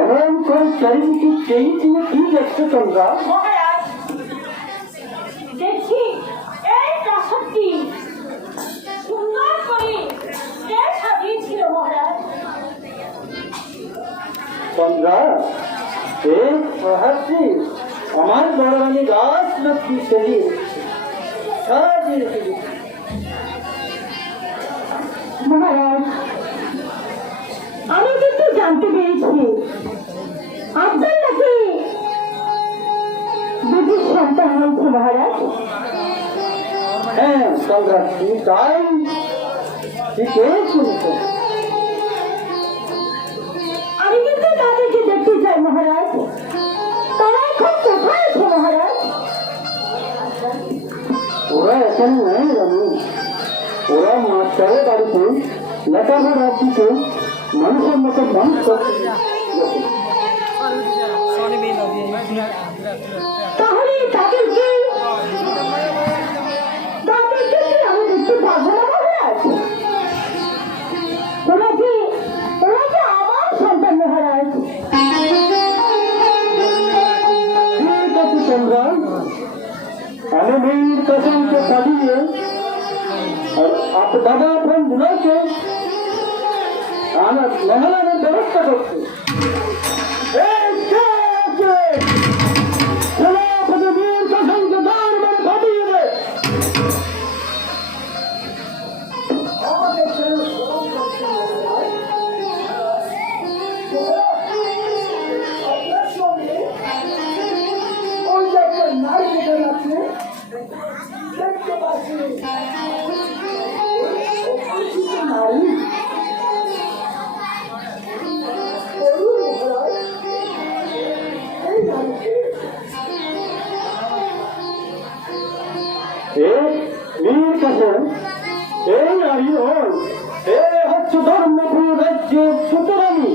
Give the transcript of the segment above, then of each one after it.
এমন কোন চারিদিকে সেই দিয়ে কি দেখছো তোমরা? দেখছি এই প্রাসাদটি সুন্দর করে কে সাজিয়েছিল মহারাজ। তোমরা এই প্রহারটি আমার বড় রানী রাজলক্ষ্মী সাজিয়ে রেখেছে। মহারাজ, আমি কিন্তু জানতে পেরেছি আপনার নাকি দুটি সন্তান হয়েছে মহারাজ। হ্যাঁ সম্রাট, তুমি তাই ঠিকই শুনছ। আমি কিন্তু তাদেরকে দেখতে চাই মহারাজ। তারা এখন কোথায় আছে মহারাজ? ওরা এখানে নেই রানী, ওরা মাস্টারের বাড়িতে লেখাপড়া দিতে মানুষের মতো মানুষ করতে। তাহলে তাদেরকে আমি দেখতে পাবো না মহারাজ? ওরা যে আমার সন্তান মহারাজ। ঠিক আছে সম্রাট, আমি মেয়ের কাছে পাঠিয়ে আর দাদা আপনার দুলাকে আমার মেহমানের ব্যবস্থা করছে। এই নারী হচ্ছে ধর্মপুর রাজ্যের সুতরানী।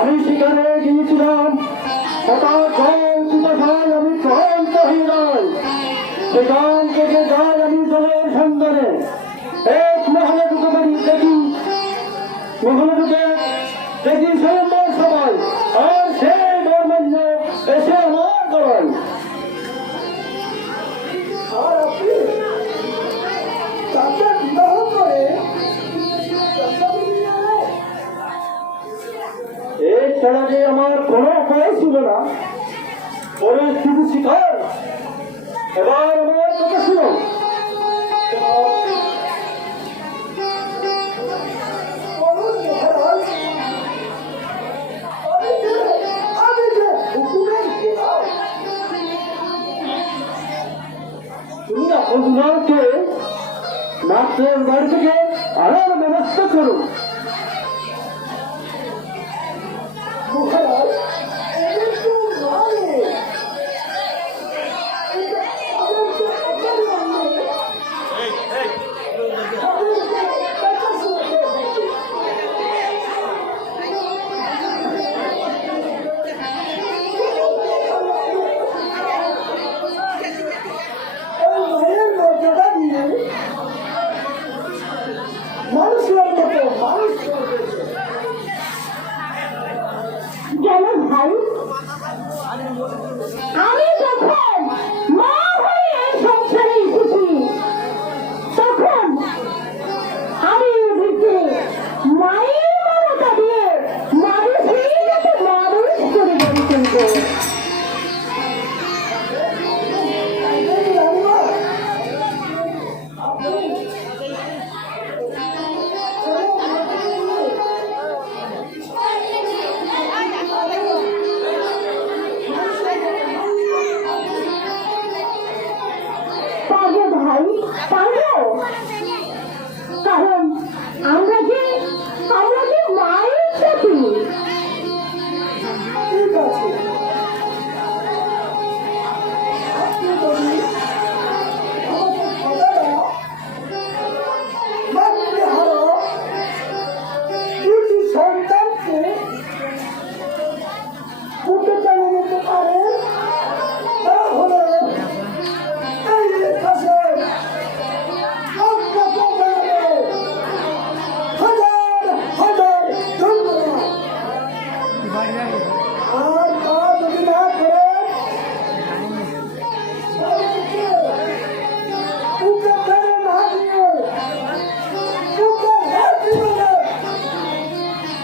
আমি সেখানে গিয়েছিলাম, আমি গ্রহণহীন নয়। সেখান থেকে যাই আমি জলের সন্ধানে। এক মহলে ঢুকে দেখি সুন্দর সবাই, আর সেই ধর্মজ্ঞ এসে আমার গড়াই। এছাড়া যে আমার কোনো উপায় ছিল না। পরিস্থিতি শিকার। এবার আমার কথা শুনো। তুমি আপনাকে মাত্রের বাড়ি থেকে আনার ব্যবস্থা করো। মানুষের মতো মানুষ পারবো, কারণ আমরা যে মায়ের জাতি। ঠিক আছে, আপনি বলি আমাদের সদারা মাতৃহারা দুটি সন্তানকে বুকে টেনে নিতে পারে, তাহলে এই কাছে হাজার হাজার ধন্যবাদ। আর তা যদি না করে তাদেরকে বুকে টেনে না দিয়ে বুকে হাত দিয়ে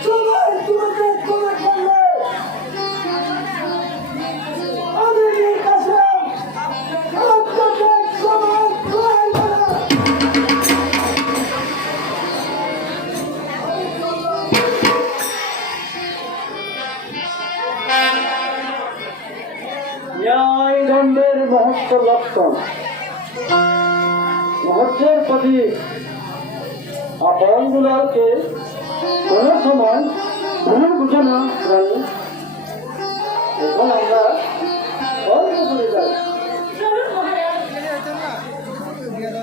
সবাই তোমাকে ক্ষমা করলে আমাদের কাছে আপনাকে ক্ষমা করবে না। ন্যায় দণ্ডের মহত্ব লক্ষণ, মহত্বের প্রতি আপন গুলাকে কোন সময় ভুল বুঝে না জানি। এখন আমরা গল্প করে যাই। চলুন মহারাজ,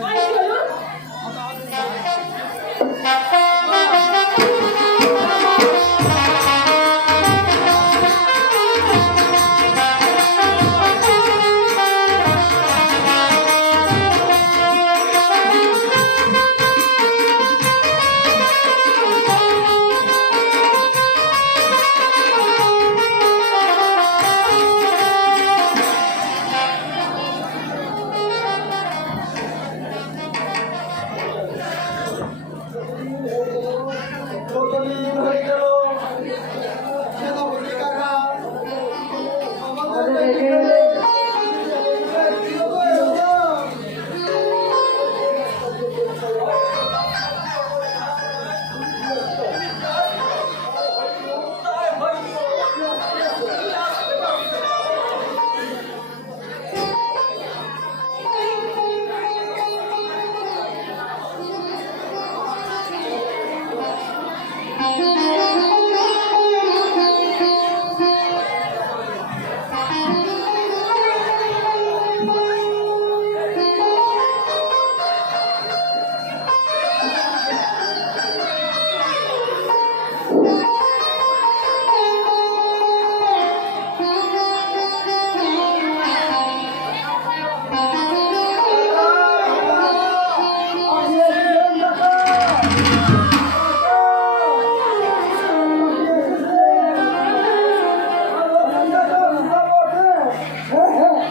আয় চলুন। কতদিন হয়ে গেল সেনাপতি কাকা আমাদের রেখে গেলেন।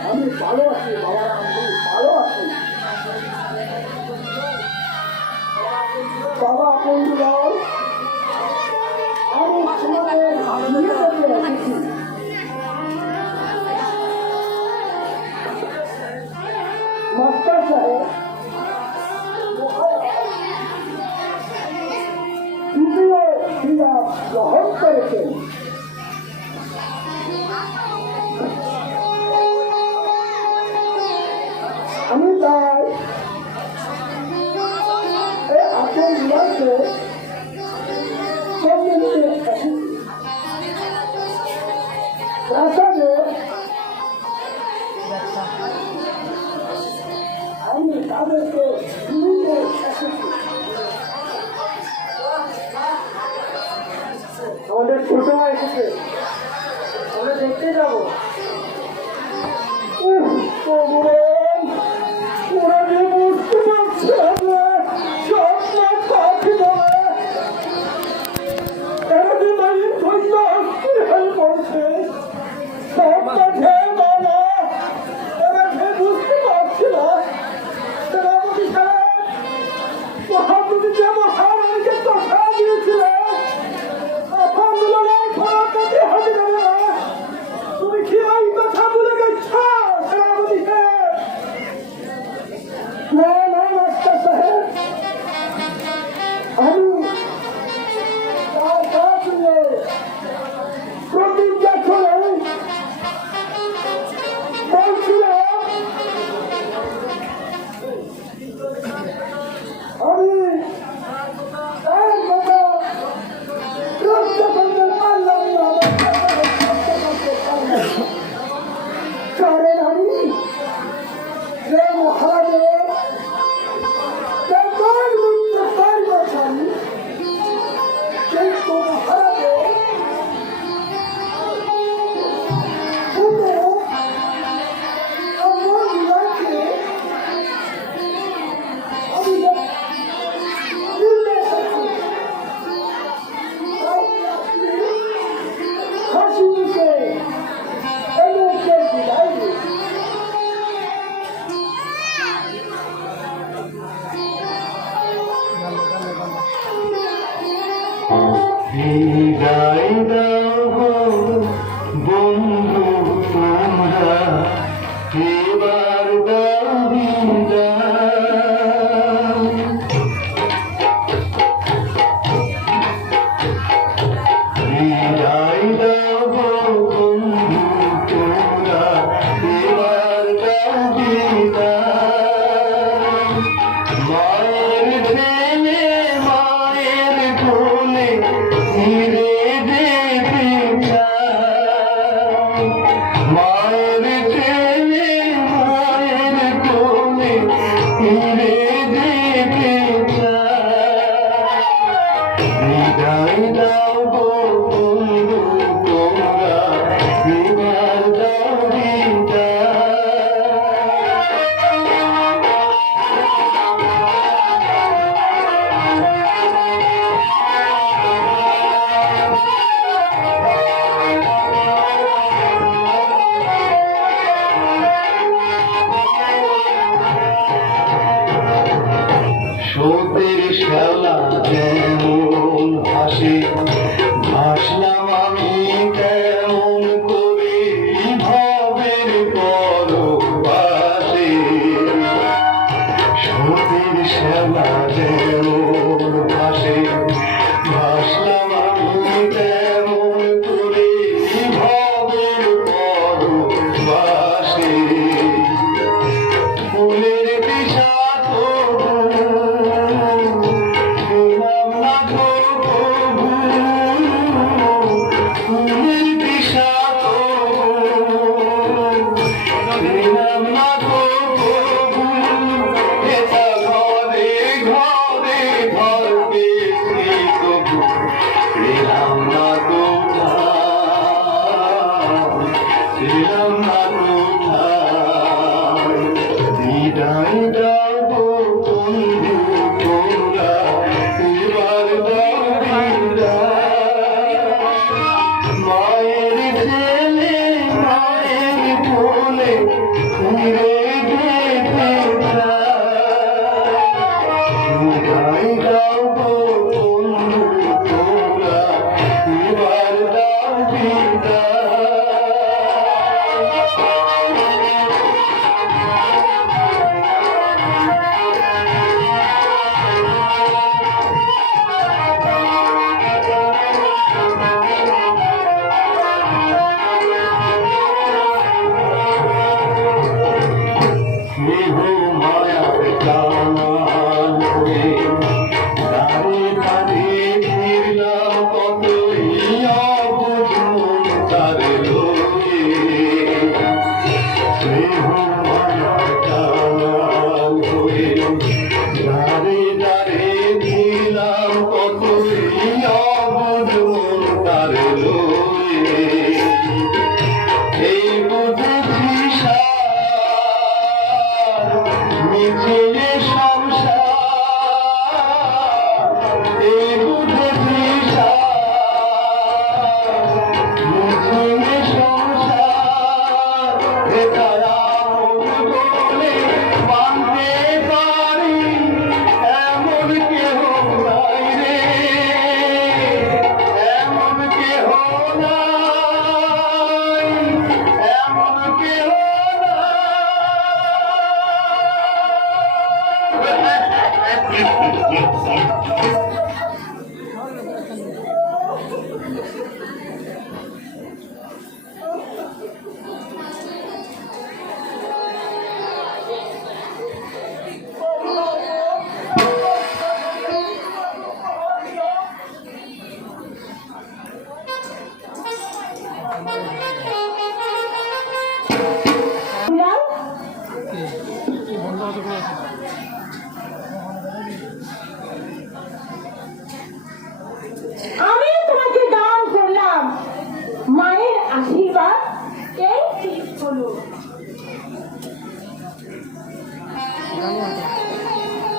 আমি ভালো আছি বাবা, আমি ভালো আছি বাবা। বন্ধুরাও, আমি তোমাদের নিয়ে এসেছি। মাস্টার সাহেব দ্বিতীয় ক্রিয়া গ্রহণ করেছেন। আমি তাই এই আপন বিভাগকে সঙ্গে নিয়ে এসেছি। প্রাসাদে আমি তাদেরকে নিতে এসেছি। আমাদের ছোট ভাই এসেছে, আমরা দেখতে যাবো। ওরা যে বুঝতে পারছে আমরা সব পাখি দেবে, এরা যে মায়ের সৈন্য অস্থির হয়ে পড়ছে, সব কাছে বাবা এরা যে বুঝতে পারছে না। সেনাপতি সাহেব মহাপ্রভু যে মহারানীকে কথা দিয়েছিলেন আন্দোলনের খরচ দিতে হবে না। তুমি কি এই কথা বলে গেছ সেনাপতি সাহেব? না না মাস্টার সাহেব, আমি তার কাছ নিয়ে প্রতিজ্ঞা করে বলছিলাম বিদায় দাও গো বন্ধু তোমরা, এবার দাও বিদায়। বিদায় দাও গো বন্ধু তোমরা, এবার দাও বিদায়। মায়ের ছেলে মায়ের কোলে ফিরে যেতে চায়। মায়ের ছেলে মায়ের কোলে ফিরে যেতে চায়। বিদায় দাও গো বন্ধু তোমরা, এবার দাও বিদায়। স্রোতের শ্যাওলা যেমন ভাসে, ভাসলাম আমি কেমন করে ভবের পরবাসে। স্রোতের শ্যাওলা যেমন ভাসে, ভাসলাম আমি কেমন করে ভবের পরবাসে। ফুলের দিশা তো পেলাম না গো প্রভু, ফুলের দিশা তো পেলাম না গো প্রভু। এটা ঘরে ঘরে ঘর পেয়েছি তবু পেলাম না গো ঠাই, পেলাম না গো ঠাই। বিদায় দাও গো বন্ধু তোমরা, এবার দাও বিদায়। মায়ের ছেলে মায়ের কোলে ফিরে যেতে চায়। বিদায় দাও গো বন্ধু তোমরা, এবার দাও বিদায়। স্নেহ মায়ার টান হয়ে দাঁড়ে দাঁড়ে ফিরলাম কতই অবুঝ মন তার লোকে। স্নেহ মায়ার টান হয়ে দাঁড়ে দাঁড়ে ফিরলাম কতই অবুঝ মন তার লোকে। এই বুঝেছি মিছে সংসার, এই বুঝেছি মিছে সংসার। ভেতরা মন বলে মানতে পারি এমন কেহ নাই রে, এমন কেহ নাই, এমন কেহ আমি তোমাকে দান করলাম মায়ের আশীর্বাদ, এই ঠিক হলো।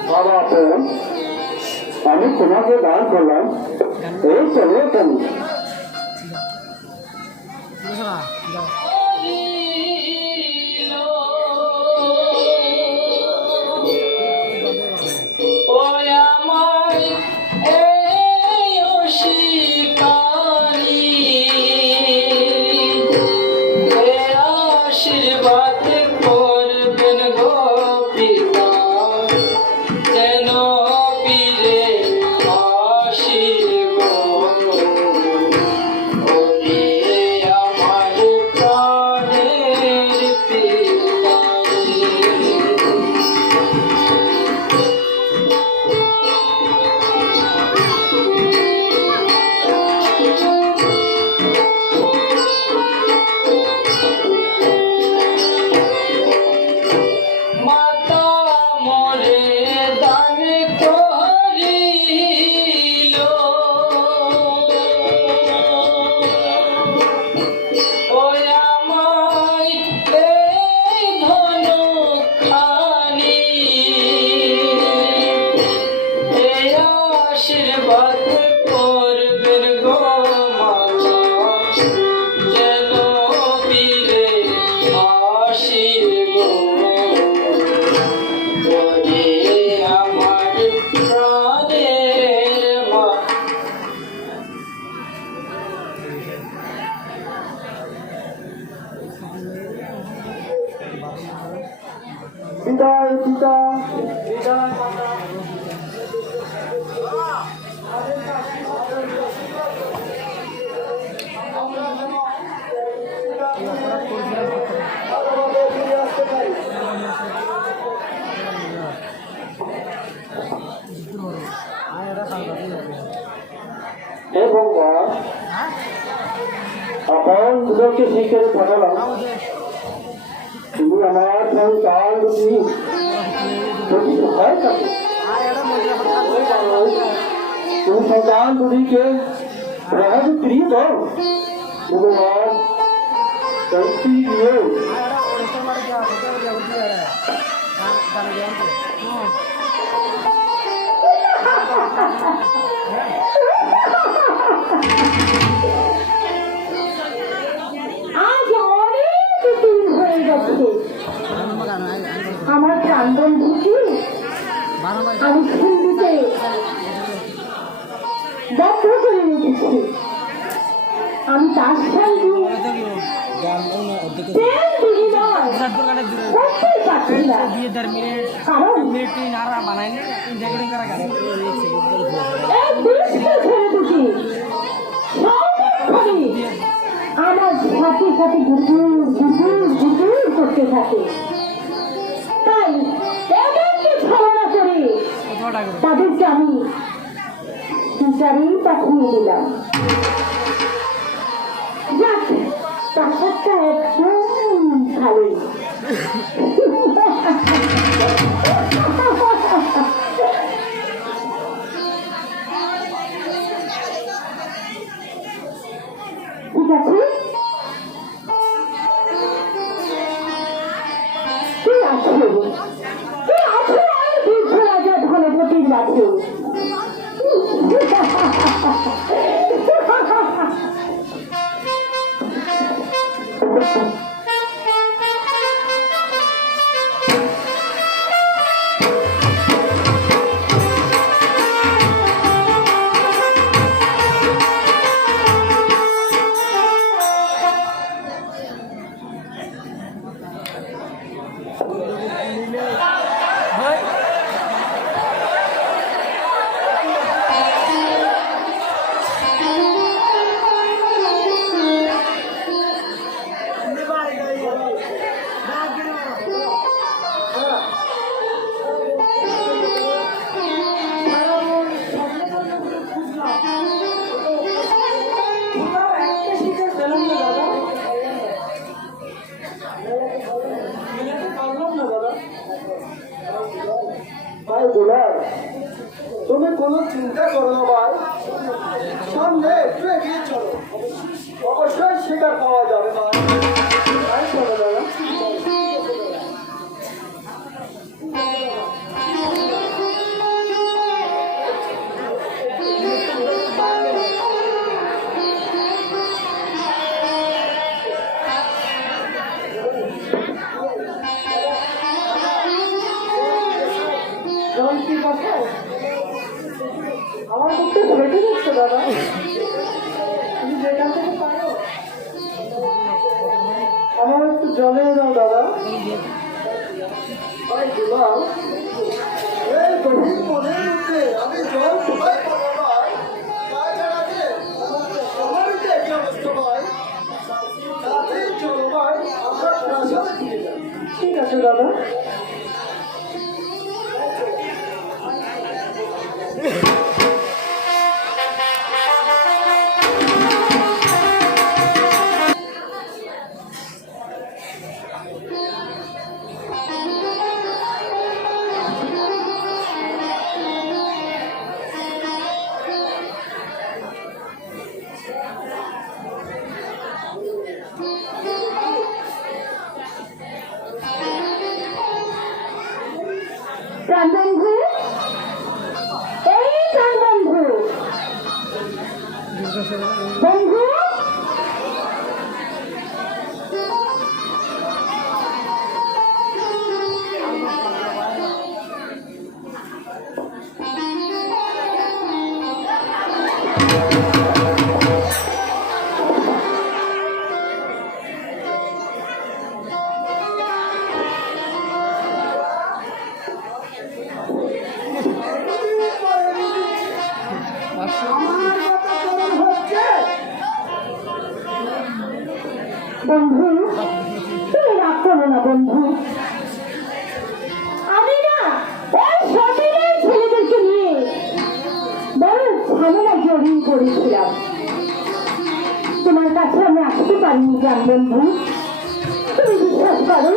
বাবা আমি তোমাকে দান করলাম, এই চলো কেন। ওই আমার এই অশিক বিদায় পিতা, বিদায় মাতা। ভালোভাবে ফিরে আসতে পারি। এবং আপন তোদেরকে শিখে পাঠালাম, তুমি আমার সন্তান তুমি হয় থাকে তুমি সন্তান দুদিকে প্রিয় দাও ভগবান শক্তি দিয়ে আজ অনেক দিন হয়ে গেছে আমার প্রাণবন ঢুকি আমি হিন্দিতে বদ্ধ করে রেখেছি। আমি তার সঙ্গে প্রেম বিনিময় করতেই পারছি না, কারণ এই দৃশ্য ছেড়ে দুটি সর্বক্ষণই আমার সাথে সাথে গুজুর গুজুর গুজুর করতে থাকে। তাই এদেরকে ছলনা করে তাদেরকে আমি বিচারেই পাঠিয়ে দিলাম। যাক, ব্যাপারটা একদম ভালোই। ঠিক আছে, কি আছে কি আছে ওই বৃদ্ধ রাজা ধনপতির কাছে? তুমি কোনো চিন্তা করো না ভাই, সামনে একটু এগিয়ে চলো, অবশ্যই শিকার পাওয়া যাবে ভাই। তাই চলো দাদা। আমার পক্ষে ভেটে যাচ্ছে দাদা, তুমি যেখান থেকে পারো আমার একটু জলে দাও দাদা। ভাই দুলাল, এই গভীর মনের মধ্যে আমি জল কোথায় পাবো ভাই? জায়গার আছে আমারই তো একই অবস্থা ভাই। তাতেই চলো ভাই, আমরা প্রাসাদে ফিরে যাই। ঠিক আছে দাদা। প্রাণবন্ধু, এই প্রাণবন্ধু, বন্ধু, পাইনি জান বন্ধু। তুমি বিশ্বাস করো,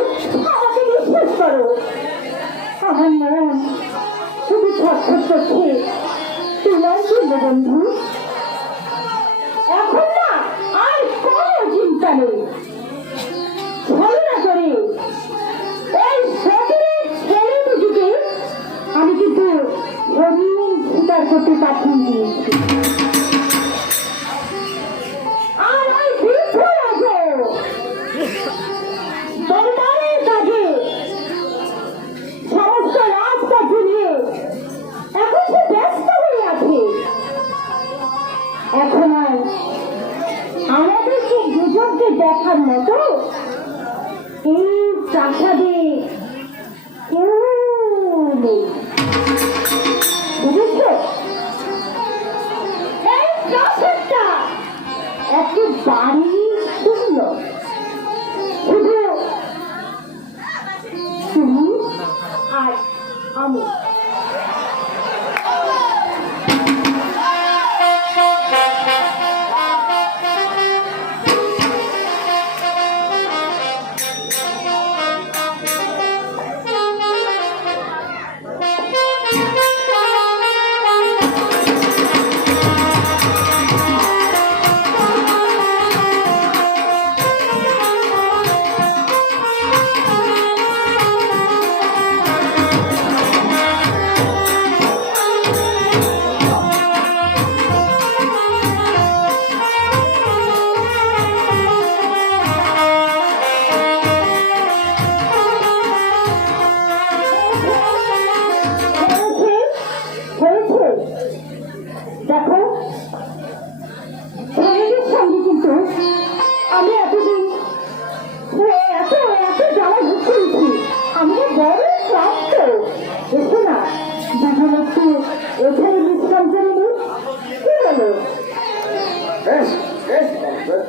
আমাকে বিশ্বাস করো, আমার মন শুধু ছটফট করছে তোমার জন্য বন্ধু। এখন না আর কোনো চিন্তা নেই, ছলনা করে ওই শহরের ছেলে দুটিকে আমি কিন্তু হরিণ শিকার করতে পাঠিয়ে দিয়েছি। আর ওই বৃদ্ধ রাজা দরবারের কাজে সমস্ত রাজকাজ নিয়ে এখন সে ব্যস্ত হয়ে আছে। এখন আর আমাদেরকে দুজনকে দেখার মতো এই প্রাসাদে কেউ নেই, বুঝেছ? এই প্রাসাদটা একেবারেই শূন্য, শুধু তুমি আর আমি। দেখো, ছেলেদের সঙ্গে কিন্তু আমি এতদিন এত এত জ্বালা ভোগ করেছি, আমি বড় ক্লান্ত। এসো না দুজন একটু এখানে বিশ্রাম করে নিই, কি বলো? বেশ বেশ বেশ।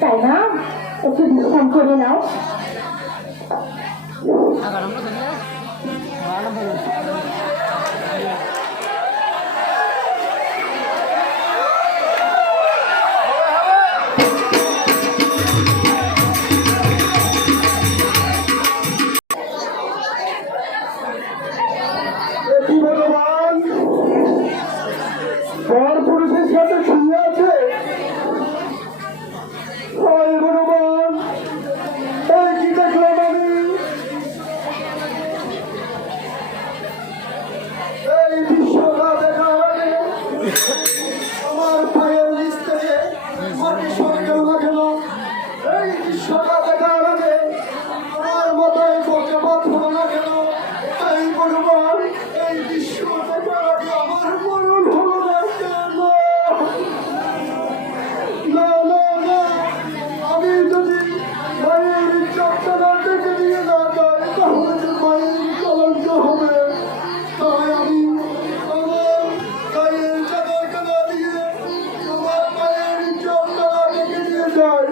তাই না, একটু বিশ্রাম করে নাও। কি ভগবান, পর পুরুষের সাথে শুয়ে আছে। হায় ভগবান, এই কি দেখলাম আমি? এই দৃশ্যটা দেখার আগে আমার পায়ের নিচ থেকে মাটি সরে গেল না কেন? এই দৃশ্যটা দেখার আগে আমার মাথায় বজ্রপাত হলো না কেন? এই ভগবান, এই দৃশ্য দেখার আগে আমার মরণ হলো না কেন? না না না, আমি যদি মায়ের চট্টনা ডেকে নিয়ে না যাই তাহলে যে মায়ের কলঙ্ক হবে। তাই আমি আমার গায়ের চাদর কানা দিয়ে তোমার মায়ের চট্টনা ডেকে নিয়ে যাই।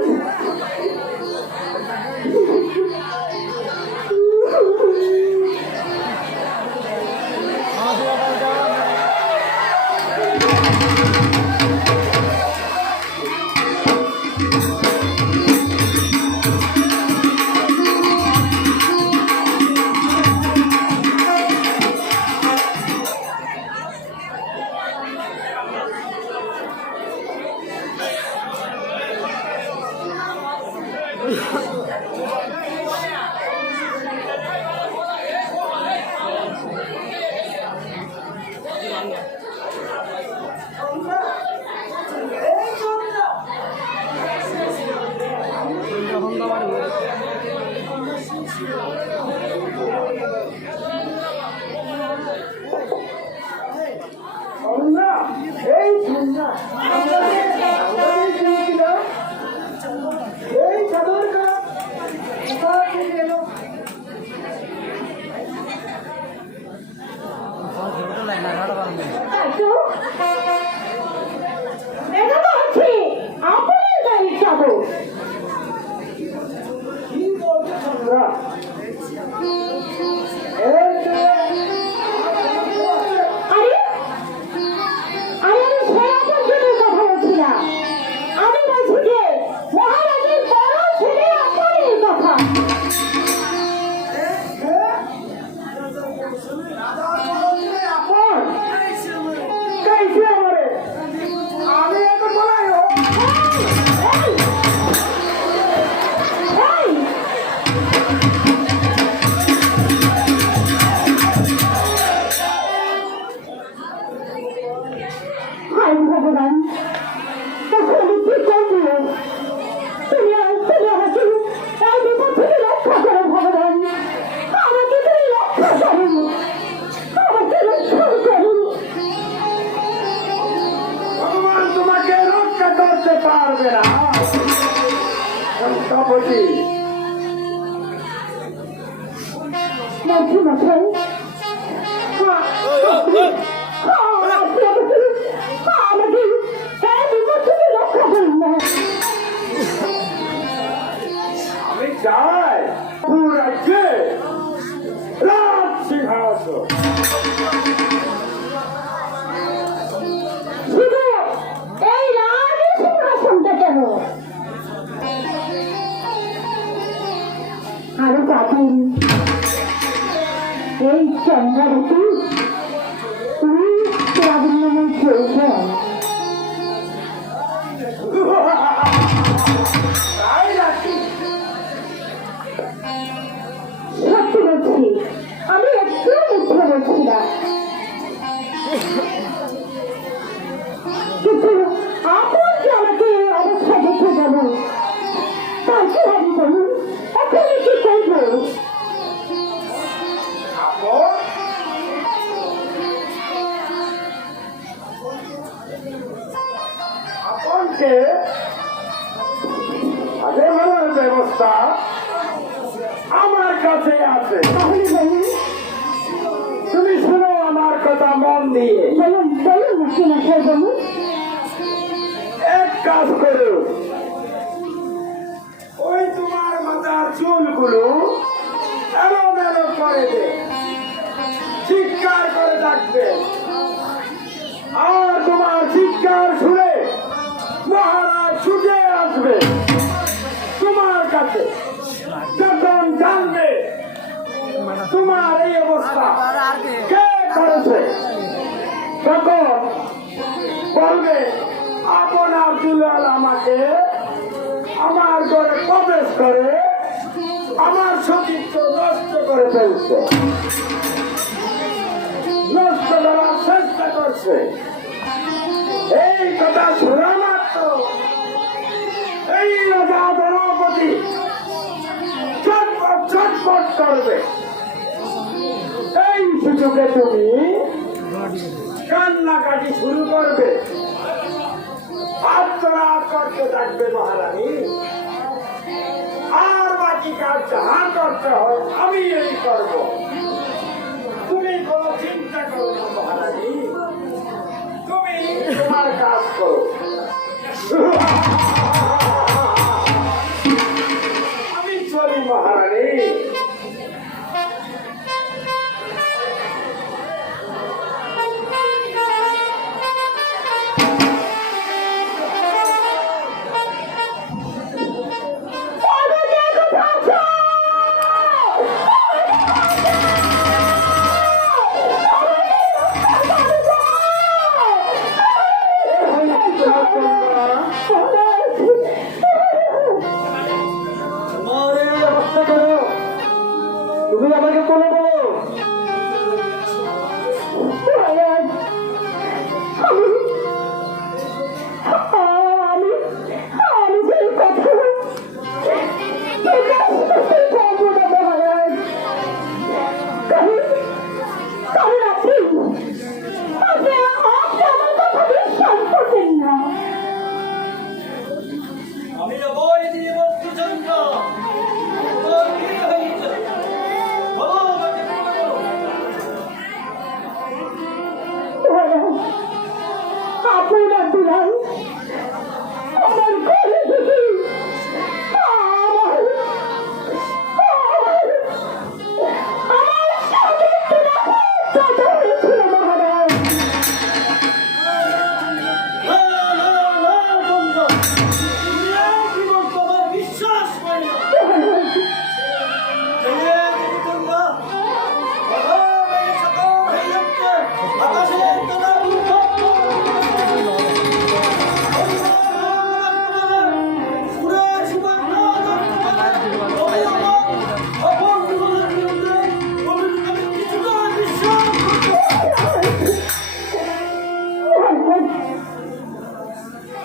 তুমি আমাকে এই বিপদ থেকে রক্ষা করো ভগবান, আমাকে তুমি রক্ষা করো, আমাকে রক্ষা করো। ভগবান তোমাকে রক্ষা করতে পারবে না। তপসী মন্ত্রী মশাই, আমাকে এই বিপদ থেকে রক্ষা করুন না। আমি চাই পুরো রাজ্যে রাজ সিংহাসন। শুধু এই রাজ সিংহাসনটা কেন, আরো পাবেন এই চন্দ্রাবতী তুমি রাবণের প্রয়োজন। তাই নাকি? সত্যি বলছি, আমি একটু মিথ্যে বলছি না। কিন্তু আপন যে আমাকে এই অবস্থা দেখে গেল, তার কি হবে বলুন? এখন কি করবো? আপন আপনকে আগে মানার ব্যবস্থা আমার কাছে আছে। তাহলে বলুন, তুমি শুনো আমার কথা মন দিয়ে। বলুন বলুন নাকি মশাই বলুন। এক কাজ করো, ওই তোমার মাথার চুলগুলো এলোমেলো করে দে, চিৎকার করে ডাকবে, আর তোমার চিৎকার শুনে মহারাজ ছুটে আসবে তোমার কাছে। যখন জানবে তোমার এই অবস্থা কে করেছে, তখন বলবে আপনার দুলাল আমাকে আমার ঘরে প্রবেশ করে আমার সতীত্ব নষ্ট করে ফেলছে, নষ্ট করার চেষ্টা করছে। এই কথা শোনা মাত্র এই রাজা দ্রৌপদী চটপট চটপট করবে। এই সুযোগে তুমি কান্নাকাটি শুরু করবে, আত্মরাগ করতে থাকবে মহারানী। আর বাকি কাজ যাহা করতে হয় আমি এই করব, তুমি কোনো চিন্তা করো না মহারানী, তুমি তোমার কাজ করো। আমি চলি মহারানী। তুমি আমাকে বলে বলো, আমি সেই কথা প্রকাশ করতে পারবো না মহারাজ, কারণ আপনি আমার কথা বিশ্বাস করবেন না। আমি অবৈ দিয়ে বস্তুচন্দ্র তোর কি হয়েছে? বলো আমাকে, বলো। আপনার দুলাল আমার ঘরে থেকে আমার সাথে কথা হয়েছিল মহারাজ। না, না, না, চন্দ্র, তুমি আর কি বলছো? আমার বিশ্বাস হয় না। ছেলে যদি তোমরা ভগবান এই সকল হয়ে যাচ্ছে, আকাশের তলাগুলো সব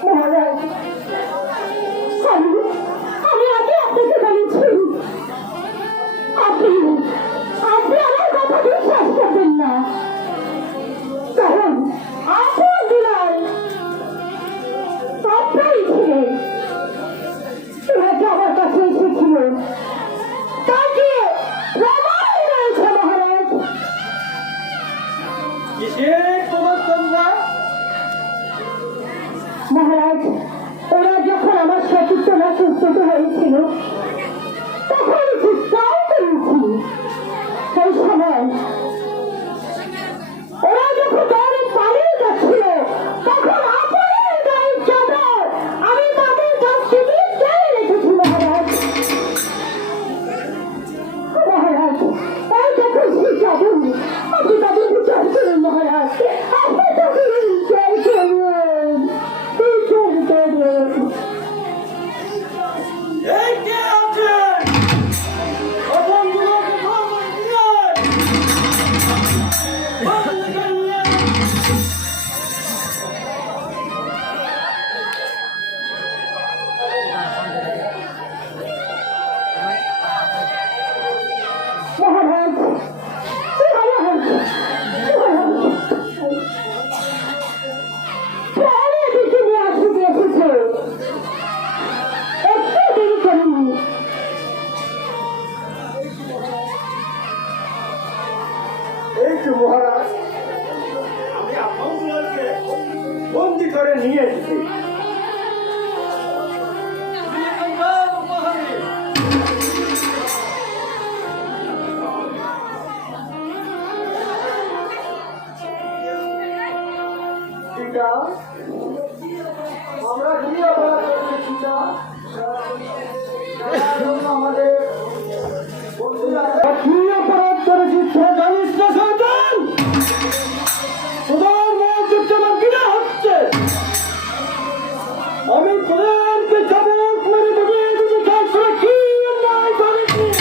মহারাজ দিয়েছিলেন তাকে প্রমাণ রয়েছে মহারাজ। কিসের প্রমাণ তোমরা? মহারাজ, ওরা যখন আমার সতীর্থনা সুস্থ হয়েছিল তখন চিৎকার করেছি। সেই সময় ওরা যখন দৌড়ে পালিয়ে যাচ্ছিল তখন আপনার গায়ের চাদর আমি তাদের কাছ থেকে কেড়ে রেখেছি মহারাজ। মহারাজ, এই দেখুন সেই চাদর, আপনি তাদের বিচার করুন মহারাজ, আপনি তাদের বিচার করুন, বিচার করুন। এই কে আছেন? অপনগুলোকে খবর দিয়ে বন্ধ করলেন। মহারাজ, মহারাজ, মহারাজ, প্রাণে কিছু নিয়ে আসতে এসেছে, একটু দেরি করিনি। এই যে মহারাজ, আমি অপনগুলোকে বন্দি করে নিয়ে এসেছি। নীলকণ্ঠ মহাবীর, সীতা, আমরা কি অপরাধ করেছি সীতা? যার জন্য আমাদের বন্ধুরা কি অপরাধ করেছি সেটা জানিস না শয়তান? তোদের মধ্যে আমার ঘৃণা হচ্ছে। আমি তোদেরকে চাবুক মেরে ডুবিয়ে দিতে চাই, তোরা কি অন্যায় করেছিস?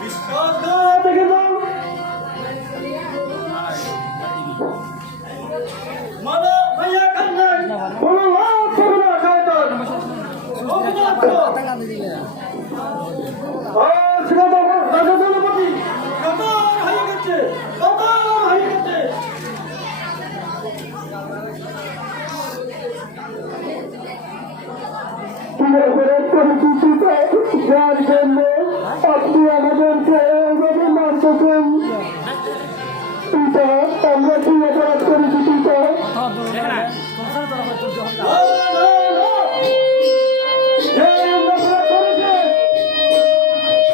বিশ্বাসঘাত দেখে দাও। মানা ভাইয়া কান্নাই কোনো লাভ হবে না শয়তান। অভিনন্দ রাজা কাতার হয়ে গেছে, কাতার হয়ে গেছে। যার জন্য আপনি আমাদেরকে এইভাবে মারতেছেন পিতা, আমরা কি অপরাধ করেছি পিতা? না, না, না। যে আমরা অপরাধ করেছে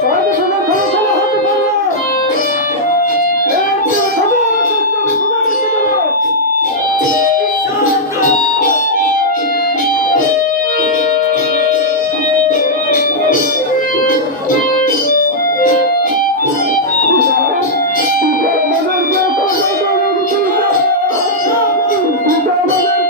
তাদের সঙ্গে খেলা হতে পারলো। এর চেয়ে খবর আমি শুনে দিতে দেবো। পিতা আমাদেরকে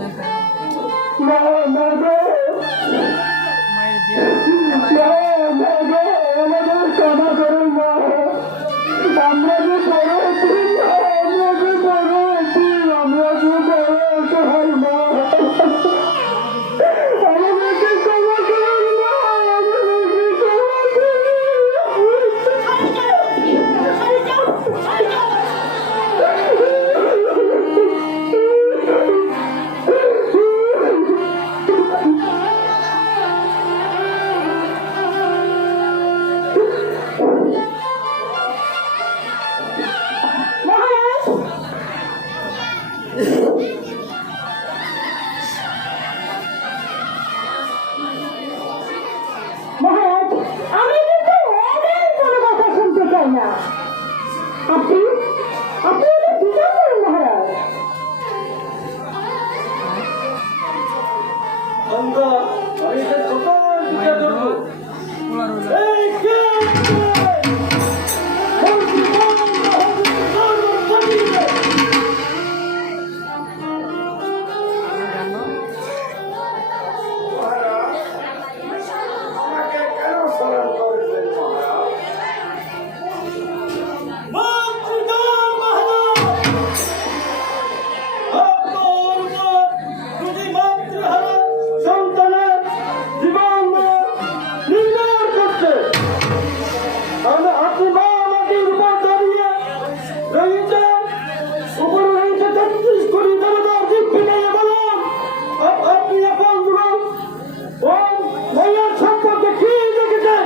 মা মা গো মা গো আমাদের ক্ষমা করুন মা আমরা যে বড় এতিম মা, আমরা যে বড় এতিম, আমরা যে বড় অসহায় মা আমাদেরকে ক্ষমা করুন মা, আমাদেরকে ক্ষমা মহারাজ মহারাজ আমি কিন্তু ওদের কোনো কথা শুনতে চাই না। আপনি আপনি ওদের বিচার করুন মহারাজ। আমরা আমি এদের সকল বিচার করব। এই কে আমাকে কেন স্মরণ করেছেন মহারাজ? সন্তানের জীবন নির্ণয় করছে। আপনি মা মাটির উপর দাঁড়িয়ে রয়েছেন, উপরে রয়েছে ৩৩ কোটি জনতার দিক ফিরিয়ে বলুন আপনি এখন যুবক ও মহিলার সম্পর্কে কি দেখেছেন?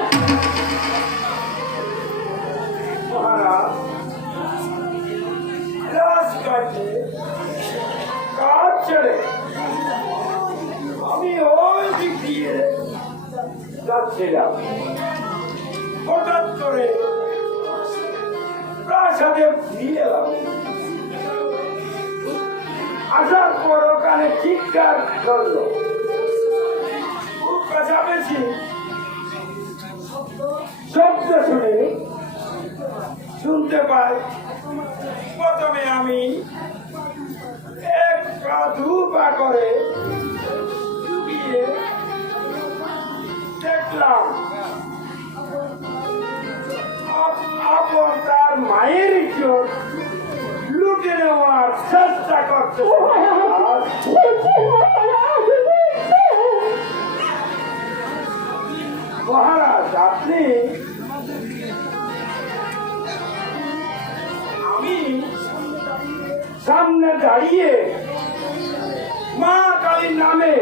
মহারাজ রাজঘাটে কাজ ছেড়ে আমি ওই দিক দিয়ে যাচ্ছিলাম, হঠাৎ করে প্রাসাদে ফিরে এলাম। আসার পর ওখানে চিৎকার করলো, খুব কাছাকাছি শব্দ শুনতে পাই। প্রথমে আমি এক পা দু পা করে লুকিয়ে দেখলাম আপন তার মায়ের ইজ্জত লুটে নেওয়ার চেষ্টা করছে। মহারাজ আপনি আমি সামনে দাঁড়িয়ে মা কালীর নামে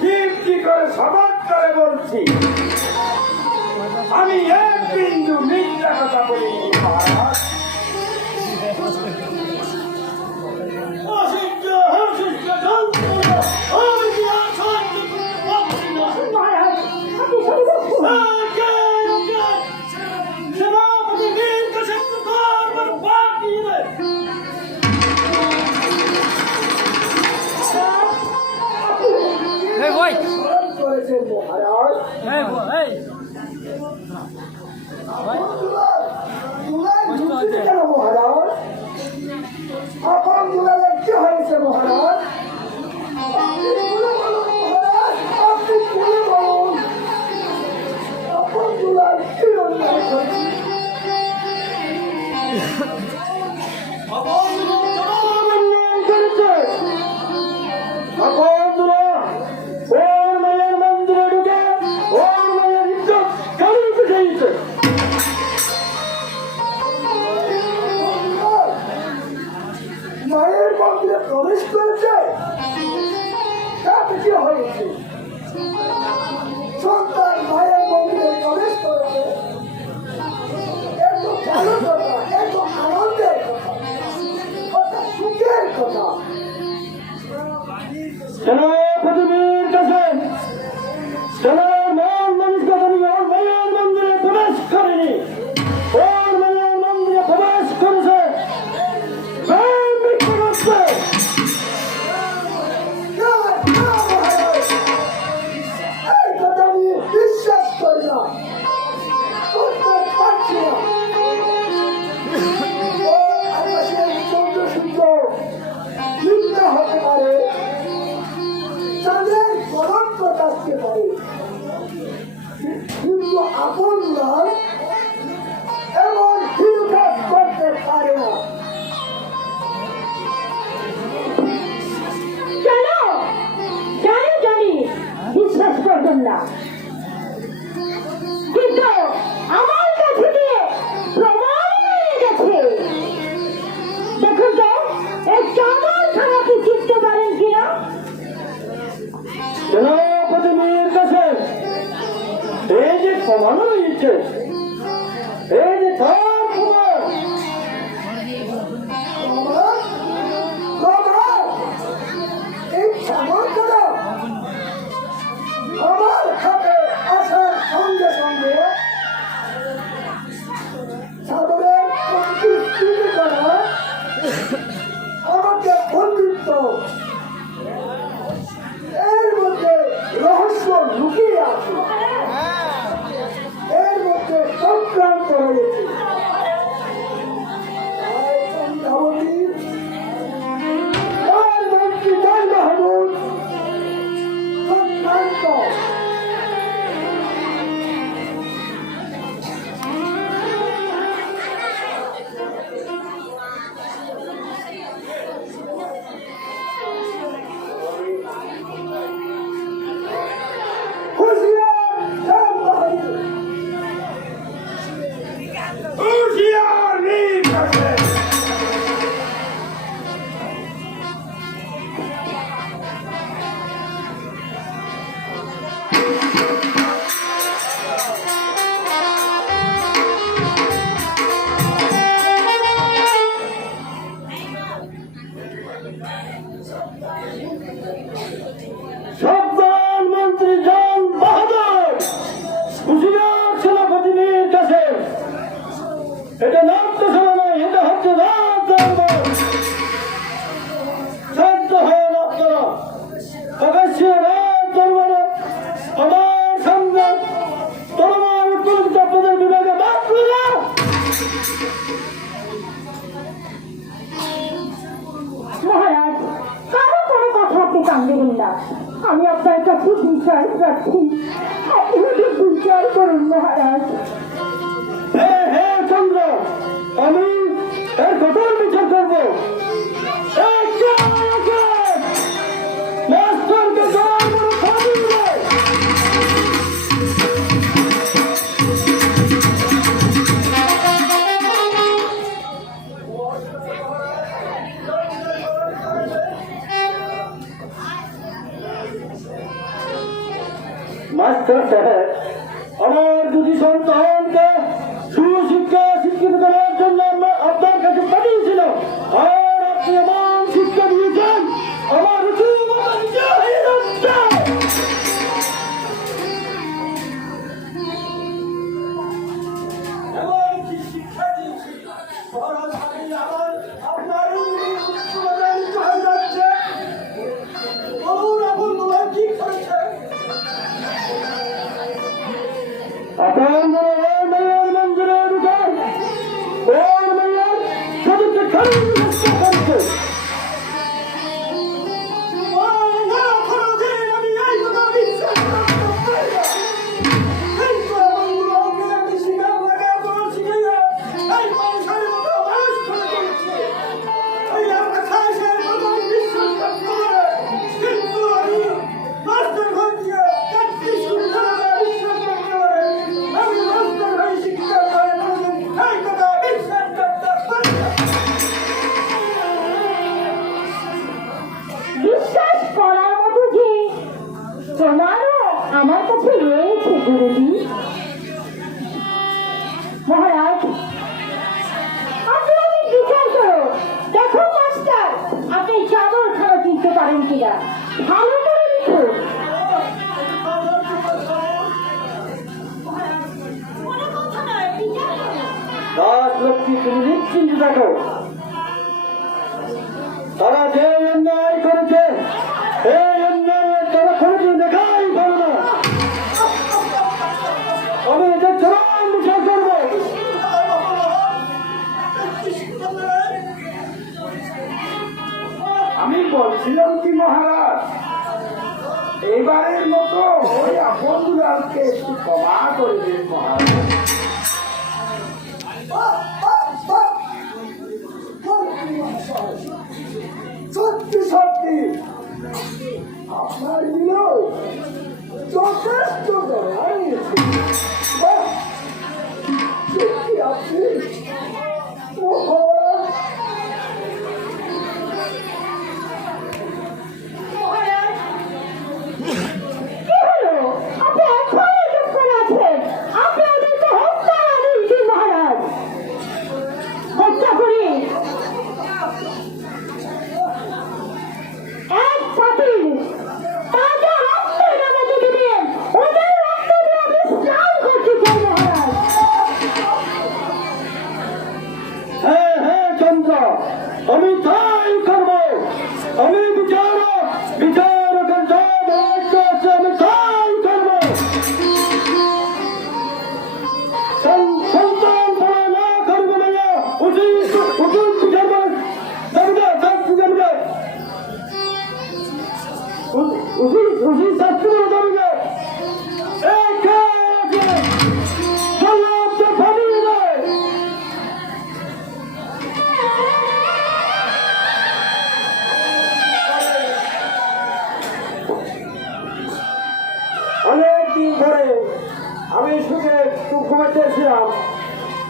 কীর্তি করে শপথ করে বলছি, আমি এক বিন্দু মিথ্যা কথা বলিনি মহারাজ। মহারাজ আপনি সরি বলুন। স্মরণ করেছেন মহারাজ। দুলাল কেন মহারাজ? আপন দুলালের কি হয়েছে মহারাজ? আপনি বলে বলুন মহারাজ, আপনি বলে বলুন আপন দুলাল কি অন্যায় করেছে? ওর মায়ের মন্দিরে ঢুকে ওর মায়ের ইজ্জত কেমন বুঝেছে? মায়ের মন্দিরে প্রবেশ করেছে, তাতে কি হয়েছে? সন্তান মায়ের মন্দিরে প্রবেশ করেছে, এত ভালো কথা, এত আনন্দের কথা, কত সুখের কথা। কেন পৃথিবীর কাছে কেন মন মানুষকে ওর মায়ের মন্দিরে প্রবেশ করেনি? ওর মায়ের মন্দিরে প্রবেশ করেছে, মিথ্যে করছে। না, না মহারাজ, এই কথা আমি বিশ্বাস করি না, করতে পারছি না। ও আকাশের চন্দ্র সূর্য মিথ্যা হতে পারে, আপন দল এমন ভুল কাজ করতে পারে না। কেন? জানি বিশ্বাস করবেন না, কিন্তু আমার কাছে দিয়ে প্রমাণ হয়ে গেছে। দেখুন তো এই চাদর ছাড়াকে চিনতে পারেন কিনা? সেনাপতির কাছে এই যে প্রমাণ রয়েছে, এই যে তার প্রমাণ, এই সাগর করো আমার হাতে আসার সঙ্গে সঙ্গে সাগরের প্রতিষ্ঠিত করা আমাকে বন্ধুত্ব এর মধ্যে রহস্য লুকিয়ে আছে, এর মধ্যে সংক্রান্ত রয়েছে। তাই চন্দ্রাবতী আর মন্ত্রী জয় বাহাদুর সংক্রান্ত হুঁশিয়ার জয় বাহাদুর হুঁশিয়ারির কাছে সাবধান মন্ত্রী জন বাহাদুর, হুঁশিয়ার সেনাপতির কাছে এটা নাট্যশালা নয়, এটা হচ্ছে রাজদরবার। শান্ত হন আপনারা, অবশ্যই রাজদরবারে আমার সামনে তরবার উত্তোলিত আপনাদের বিভাগে মাত্র না। মহারাজ, কারো কোনো কথা আপনি কান দেবেন না। আমি আপনার কাছে বিচার রাখছি, আপনি ওকে বিচার করুন মহারাজ। হ্যাঁ হ্যাঁ চন্দ্র, আমি এর কঠোর বিচার করবো। মাস্টারকে জবাব করে খাবি রে। মাস্টার সাহেব, আমার দুটি সন্তানকে সুশিক্ষা শিক্ষিত করার জন্য আপনার কাছে পাঠিয়েছিল, আর আপনি এমন শিক্ষা দিয়েছেন আমার রুচিমতা নিজে হয়ে যাচ্ছে। এমন কি শিক্ষা দিয়েছি সরাসরি আমার আপনার উচ্চবাজারিত হয়ে যাচ্ছে। বলুন আপন বলার কি করেছে? আপনার ওর মেয়ের মঞ্জুরে ঢুকে ওর মেয়ের সদস্য খালি করছে। বিশ্বাস করার মতো যে প্রমাণও আমার কাছে রয়েছে গুরুজি। মহারাজ, আপনি বিচার করো, দেখো মাস্টার আপনি চাদর খানা কিনতে পারেন কিনা, ভালো করে লিখুন। রাজলক্ষ্মী, তুমি নিশ্চিন্ত দেখো, তারা যে অন্যায় করেছে এই অন্যায় তারা কোনোদিন দেখাই পারে না। আমি এদের চরম বিচার করবো। আমি বলছিলাম কি মহারাজ, এবারের মতো ওই আপন দুলালকে একটু ক্ষমা করে দিন মহারাজ। সত্যি সত্যি আপনার দিলেও যথেষ্ট দয়ানিয়েছে। আপনি মহারাজ, কি হলো? আপনি এখনই চুপ করে আছেন? আপনি ওদেরকে হত্যার আদেশ দিন মহারাজ। হত্যা করি এক পাপীর তাজা রক্ত আমাকে দিবেন। ওদের রক্ত দিয়ে আমি স্নান করতে চাই মহারাজ। হ্যাঁ হ্যাঁ চন্দ্র, আমি তাই করবো। আমি বিচারকের যা দায়িত্ব আছে আমি তাই করবো। সন্তান পড়া না করবো না, উচিত বিচার করে উচিত শাস্তি করে দেবে। অনেকদিন ধরে আমি সুখে খুব ঘুমাইতেছিলাম,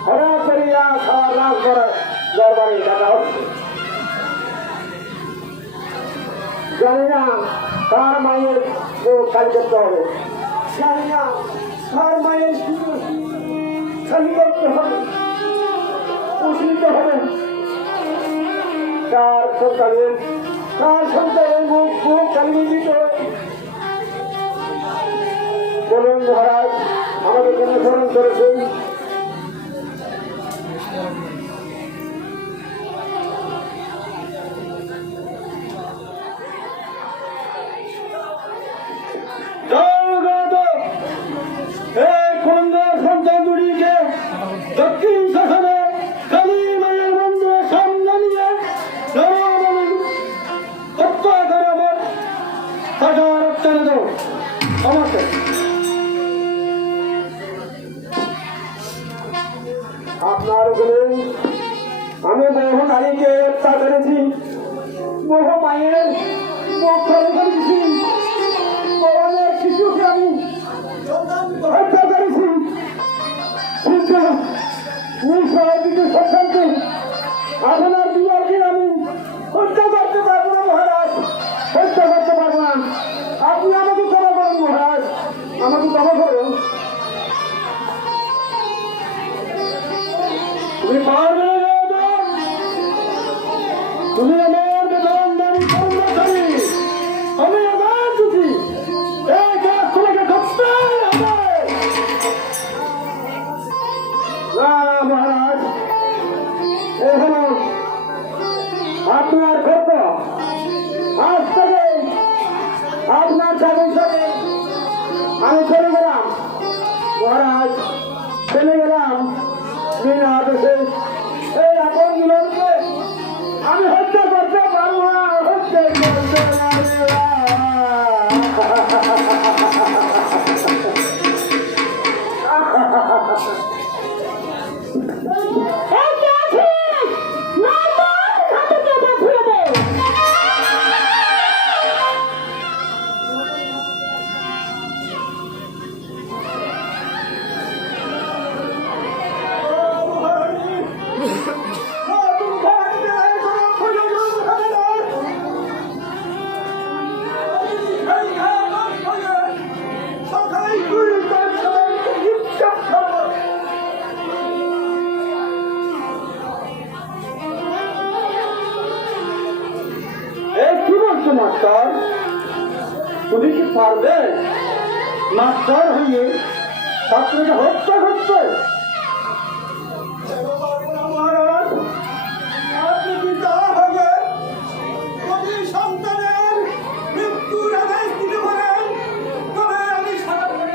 হঠাৎ করে খাওয়া রাজ করার দরবারে দেখা হচ্ছে। জানি না তার মায়ের খালি করতে হবে, জানি না তার মায়ের খালি করতে হবে, উষ্ণিত হবে। তার সন্তানের মুখ খালি দিতে হবে। বলুন মহারাজ, আমাদের কোনো স্মরণ করেছেন? দক্ষিণ শাসনে কালী মায়ের মন্দিরের সামনে নিয়ে হত্যা করে আমার তাজা রক্ত দাও আমাকে। আপনার ওখানে আমি বহু নারীকে হত্যা করেছি, বহু মায়ের মুখ করেছি, অনেক শিশুকে আমি হত্যা করেছি, কিন্তু নিঃসহায়িত সন্তানকে আপনার দুলালকে আমি হত্যা করতে পারবো না মহারাজ, হত্যা করতে পারবো না। আপনি আমাকে ক্ষমা করুন মহারাজ, আমাকে ক্ষমা করুন। তুমি পারবে না, তুমি আমার বেতন দাবি কর্মচারী, আমি আমার দুটি এই কাজ তোমাকে করতে হবে। না মহারাজ, এখানে আপনার কর্ত, আজ থেকে আপনার চাকরি সাথে আমি চলে গেলাম মহারাজ, চলে গেলাম বিনা আদেশে। এই আপন দুলালকে আমি হত্যা করতে পারবো না, হত্যা করতে পারবো না। মাস্টার, তুমি কি পারবে মাস্টার হয়ে ছাত্রকে হত্যা করতে? মহারাজ, আপনি কি তা হবে যদি সন্তানের মৃত্যুর আদেশ দিতে পারেন, তবে আমি সারা করে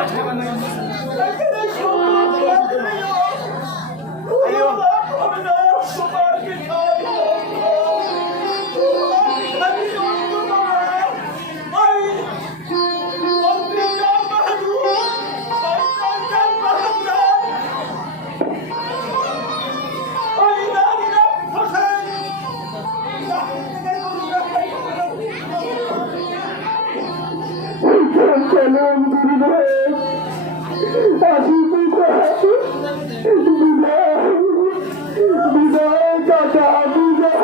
এখানে সুন্দর লাগলেও কোনো লাভ হবে না, তোমার পিছনে খালি অন্ধকার। ওই মন্ত্রী জান বাহাদুর, সরকার জান বাহাদুর, ওই রানীরা হোসেন, চলুন বিদায়, আসি বিদায়, বিদায় কাকা, বিদায়।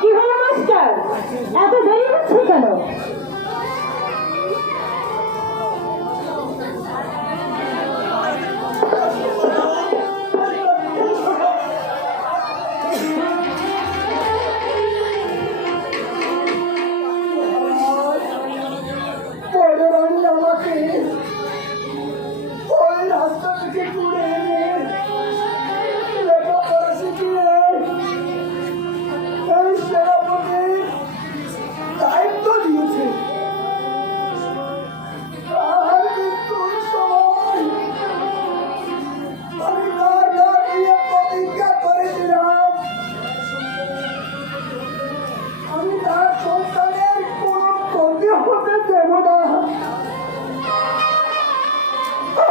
কি হলো মাস্টার, এত দেরি হচ্ছে কেন? বড়রানী আমাকে ওই রাস্তা থেকে তুলে এনে লেখাপড়া শিখিয়ে এই সেনাপতির দায়িত্ব দিয়েছে। আর মৃত্যুর সময় আমি তার নাম দিয়ে প্রতিজ্ঞা করেছিলাম, আমি তার সন্তানের কোনো ক্ষতি হতে দেব না।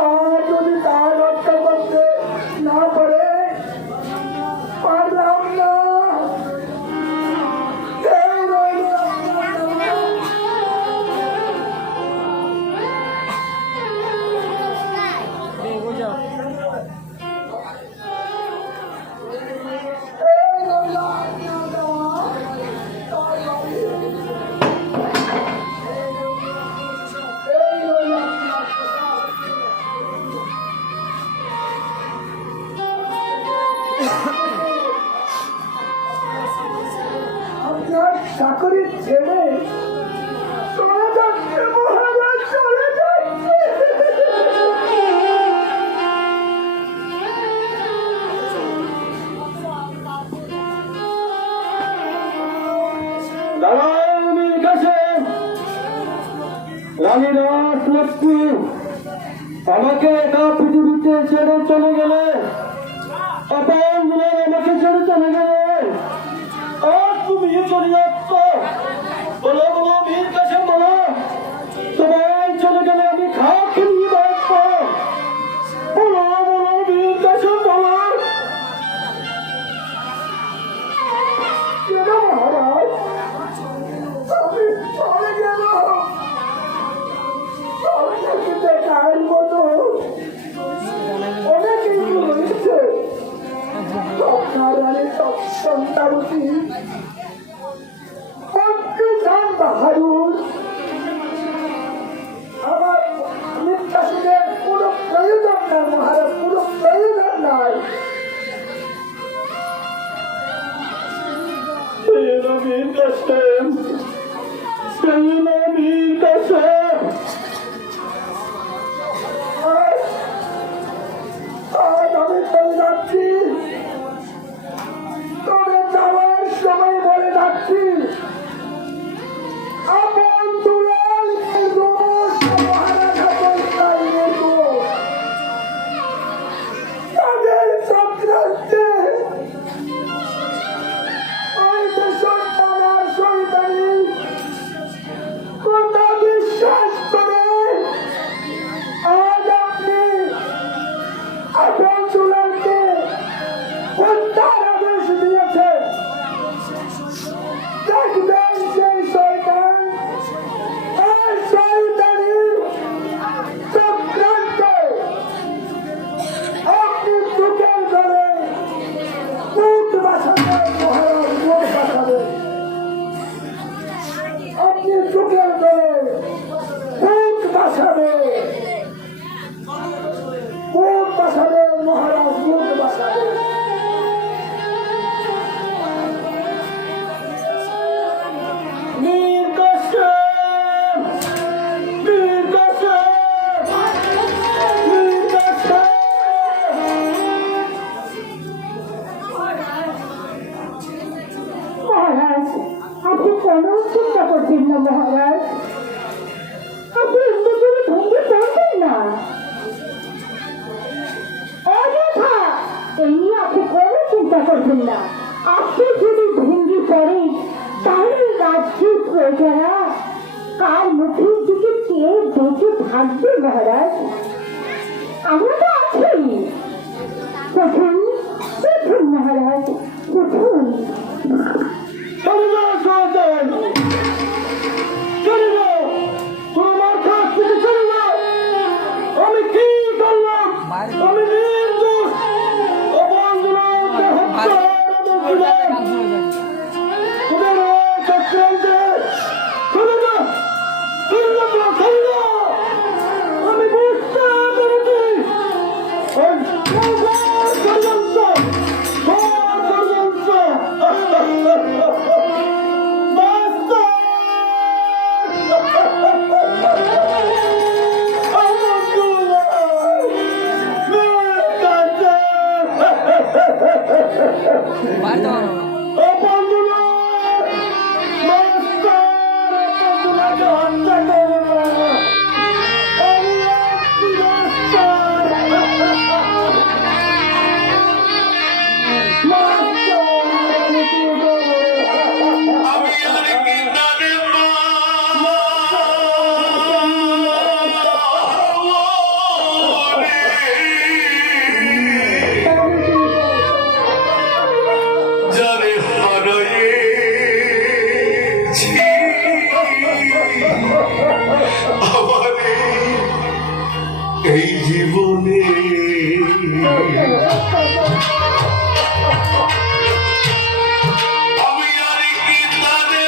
আর যদি তার রক্ষা করতে না পারে, পারলাম না, এই রইল আপনার নাম। এই রইল আপনার নাম। তার বাড়ি। এই রইল আপনার প্রসাদ। আপনার চাকরি ছেড়ে চলে যাচ্ছে মহারাজ, চলে যাচ্ছে। রানীর কাছে রানী রাজলক্ষ্মী আমাকে একা পৃথিবীতে ছেড়ে চলে গেলে, আপন দুলাল আমাকে ছেড়ে চলে গেলে, আর তুমি চলে যাচ্ছ। বলো বলো মীর কাসেম, বলো তোমার চলে গেলে আমি খাওয়া খেয়ে বাঁচবো। বলো বলো মীর কাসেম, বলো। কেন মহারাজ, আমি চলে গেল, আপনাকে দেখার মতো অনেক কিছু রয়েছে। আপনার রানী সন্তানবতী মন্ত্রী জান বাহাদুর, আমার নির্বাসনের কোনো প্রয়োজন নাই মহারাজ, কোনো প্রয়োজন নাই। মীর কাসেম, মীর কাসেম, আজ আমি চলে যাচ্ছি, তবে যাওয়ার সময় বলে যাচ্ছি, আপন দুলাল নির্দোষ, মহারাজ আপন তাই নির্দোষ। তাদের চক্রান্তে ওই দেশের নানা শয়তানি গোটা বিশ্ব চিন্তা করবেন না, আপনি যদি ভেঙে পড়েন তাহলে রাজ্যের প্রজারা কার মুখের দিকে চেয়ে বেঁচে থাকবে মহারাজ? আমরা তো আছি। প্রথম প্রথম মহারাজ, প্রথম। চলে যাও সহজেন, চলে যাও, তোমার কাছ থেকে চলে যাও। আমি কি করলাম? আমি নির্দোষ অবন্ধুকে হত্যার অপরাধ দিলাম। তোদের ওই চক্রান্তে চলে যাও, চলে যাও, চলে যাও। আমি বুঝতে পেরেছি ওই ষড়যন্ত্র, ষড়যন্ত্র। এই জীবনে আমি আর কি তারে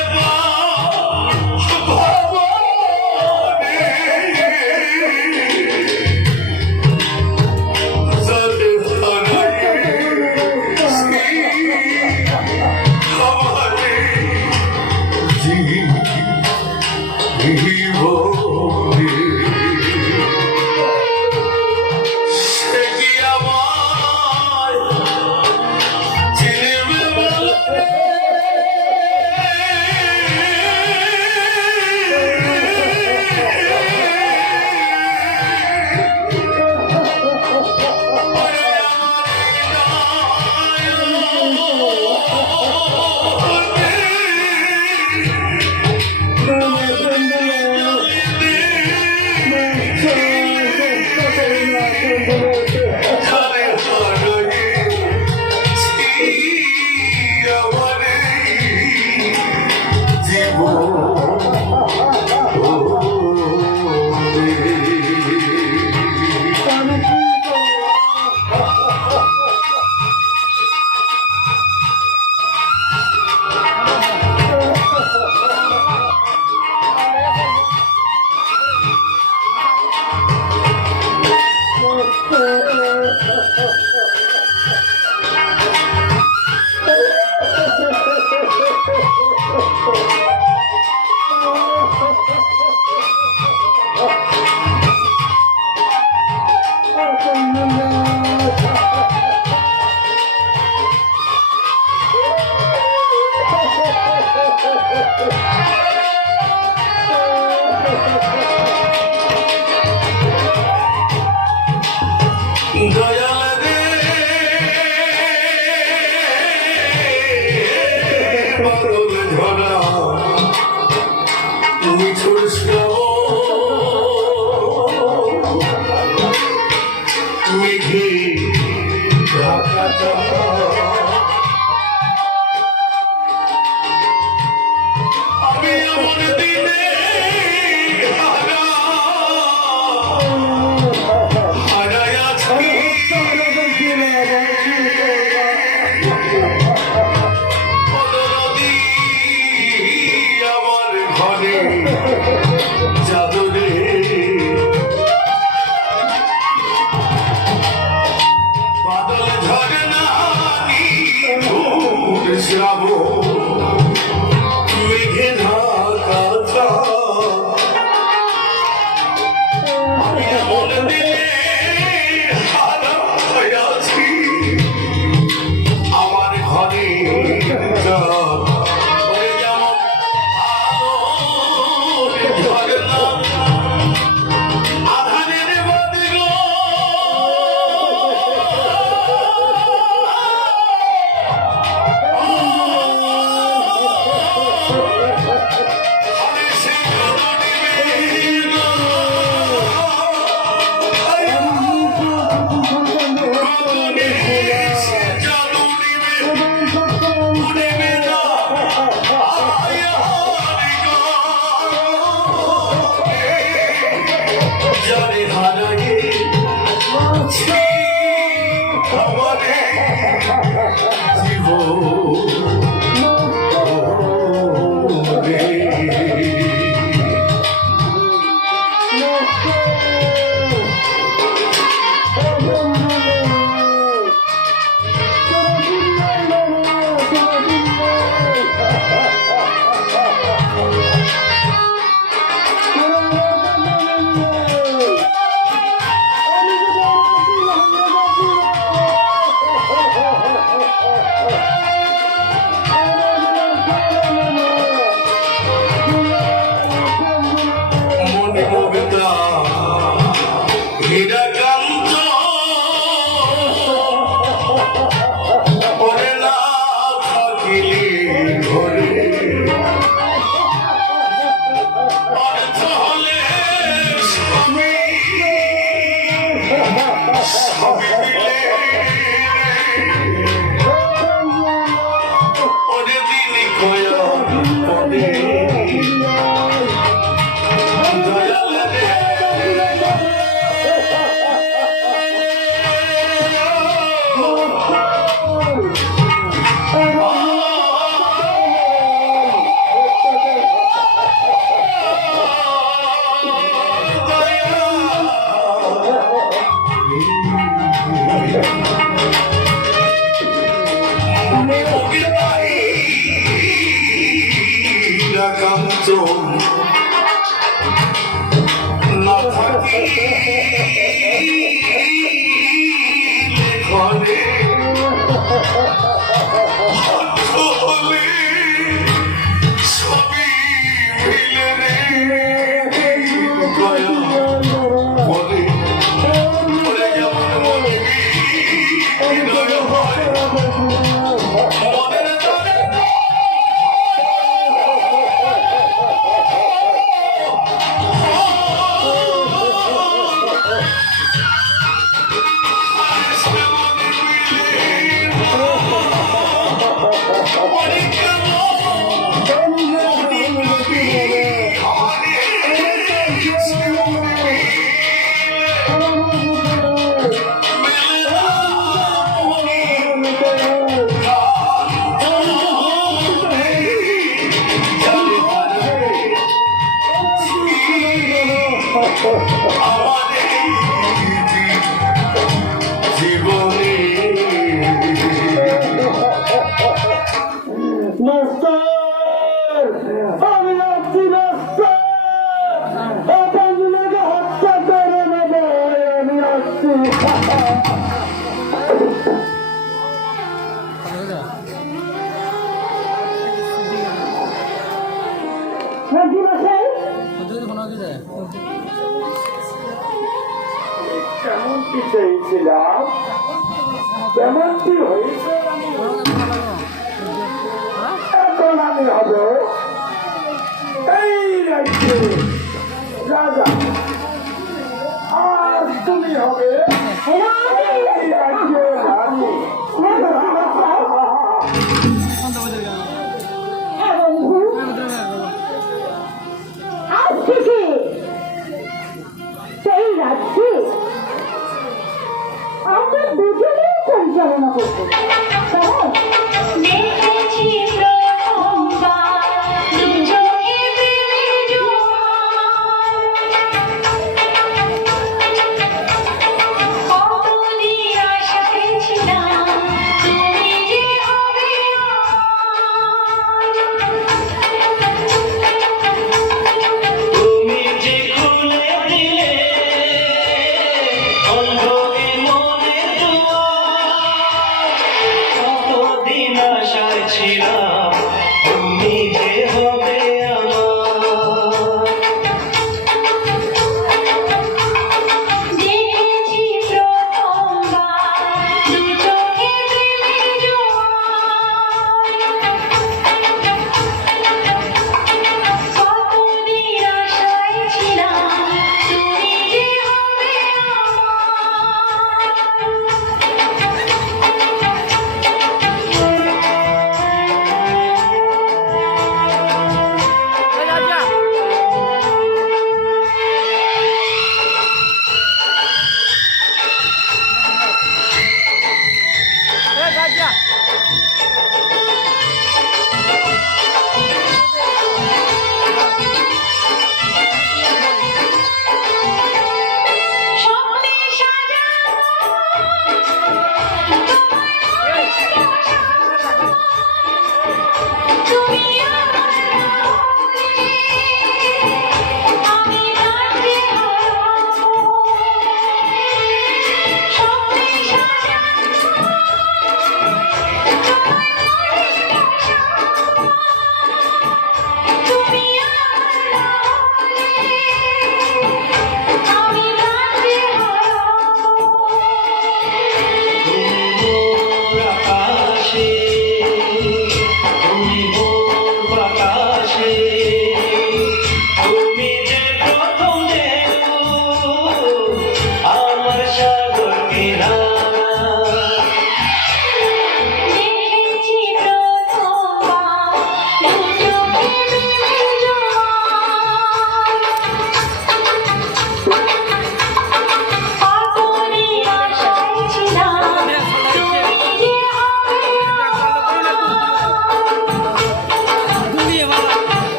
বাদল ঝরে না হীরাকান্ত ওরে না থাকিলে ঘরে অর্থ হলে সবই মিলে ওরে দিন কয় পদে দয়াল রে হীরাকান্ত না থাকিলে ঘরে অর্থ হলে সবই মিলে রে গয়া বলে ওরে যেমন বলবি হৃদয় হয় মনের দ্বারে জীবনে মাস্টার আমি আসছি মাস্টার আপনাকে হত্যা করে নেব আমি আসছি মন্ত্রী মশাই কেমনটি চেয়েছিলাম কেমনটি হয়েছে এখন আমি হব এই রাজ্যে রাজা আর তুমি হবে এই রাজ্যের রানী হ্যাঁ বন্ধু আজ থেকে সেই রাজ্যে আমরা দুজনেই পরিচালনা করবো কেমন? দেখেছি প্রথমবার দুজনে প্রেমের জোয়ার। কতদিন আশায় ছিলাম তুমি যে হবে তুমি যে খুলে দিলে অন্ধকে মনে দুয়ার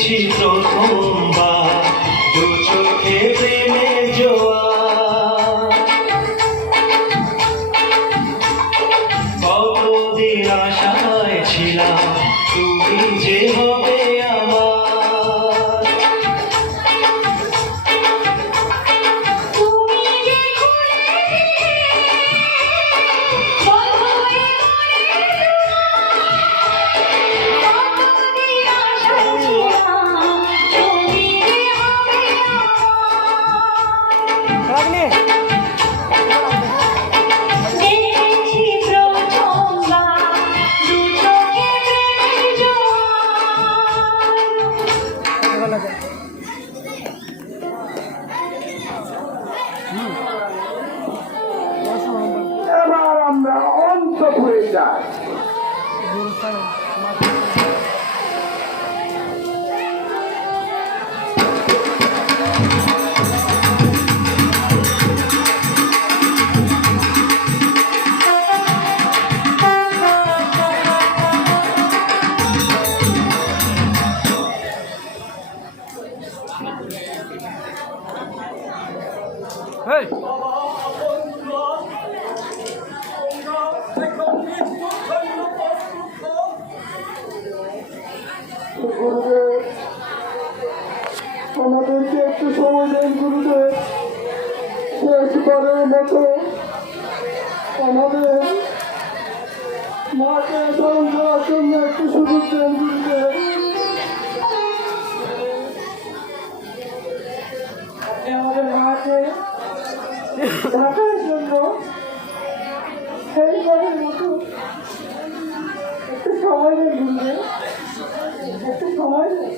দেখেছি প্রথমবার দু চোখে প্রেমের জোয়ার কতদিন আশায় ছিলাম তুমি যে হবে আমার তুমি যে খুলে বন্ধ হয়ে কতদিন আশায় ছিলাম তুমি যে হবে আমার দেখেছি প্রথমবার দু চোখে প্রেমের জোয়ার এবার আমরা অন্তপুরে যাই। গুরুদেব, আমাদেরকে একটু সময় দেন গুরুদেব। শেষবারের মতো আমাদের মাকে স্মরণ করার জন্য একটু সুযোগ দেন গুরুদেব। আপনি আমাদের মাকে ডাকার জন্য সেইবারের মতো একটু সময় দেন গুরুদেব, একটু সময় দেন।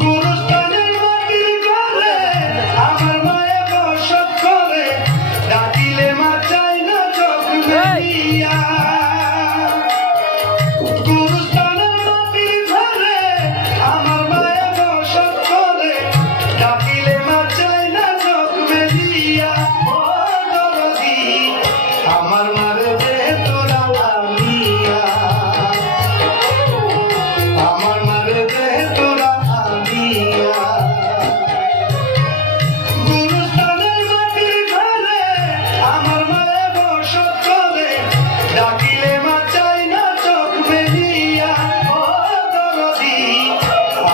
গুরুস্থানের মাটির ঘরে আমার মায়ে বসত করে ডাকিলে মা চাই না চোখ মেলিয়া গুরুস্থানের মাটির ঘরে আমার মায়ে বসত করে ডাকিলে মা চাই না চোখ মেলিয়া ও দরদি আমার মারে দে তোরা আমিয়া আমার মারে দে তোরা আমিয়া গুরুস্থানের মাটির ঘরে আমার মায়ে বসত করে ডাকিলে মা চাই না চোখ মেলিয়া ও দরদি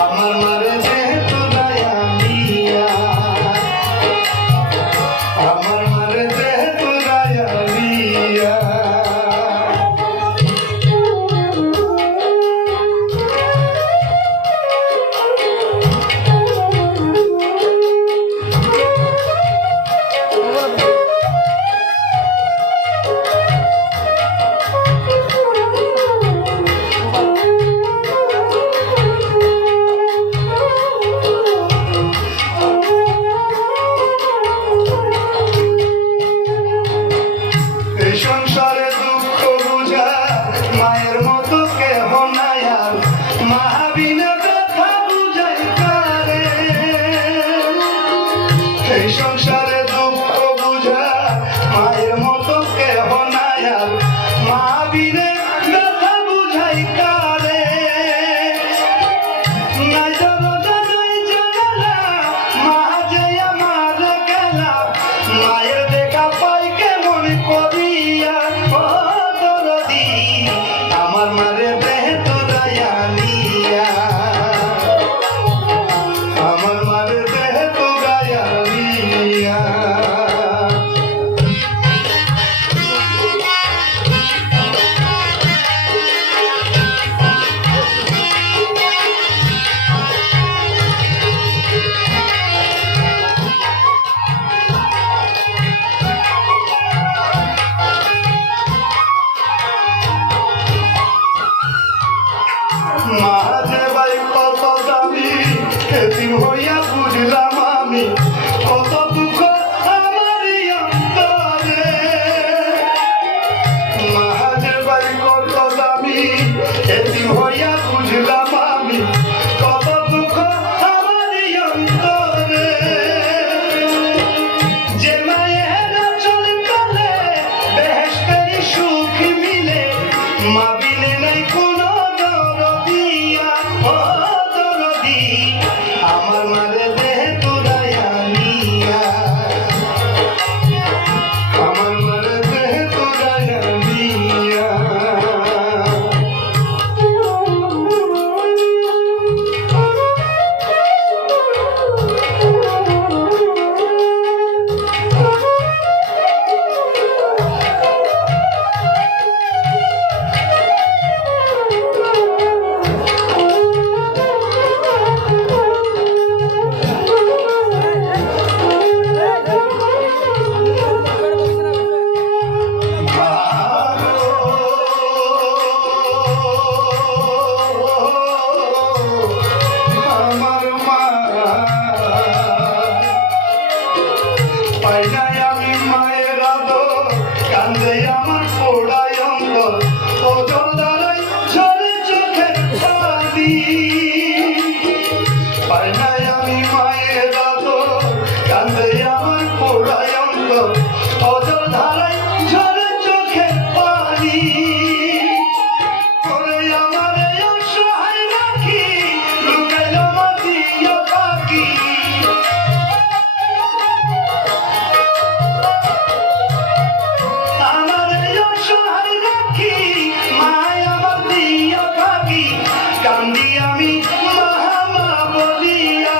আমার মারে দে তোরা আমিয়া আমার মারে দে তোরা আমিয়া এই সংসারে দুঃখ বুঝা মায়ের মতো কেহ নাই আর মাহাবিনা কথা বুঝাই কারে এই সংসারে দুঃখ বুঝা মায়ের মতো কেহ নাই আর মাহাবিনে কথা বুঝাই কারে নাই জগদা নাই জগলা মাহা যে আমার গেলা মায়ের দেখা পাই কেমন করিয়া ও দরদি আমার মারে দেহ তোরা আনিয়া আমার মারে দেহ তোরা আনিয়া মাঝে ভাই কত দামি এতিম হইয়া বুঝলাম আমি কত দুঃখ আমার পাই নাই আমি মায়ের আদর, কান্দে আমার পোড়ায় অন্তর, অজর ধারায় ঝরে চোখের পানি। করে আমার এই অসহায় রাখি, লুকাইল মাটিয়া পাখি। আমার এই অসহায় রাখি, মায় আমার দিয়া পাখি। কান্দি আমি মা বলিয়া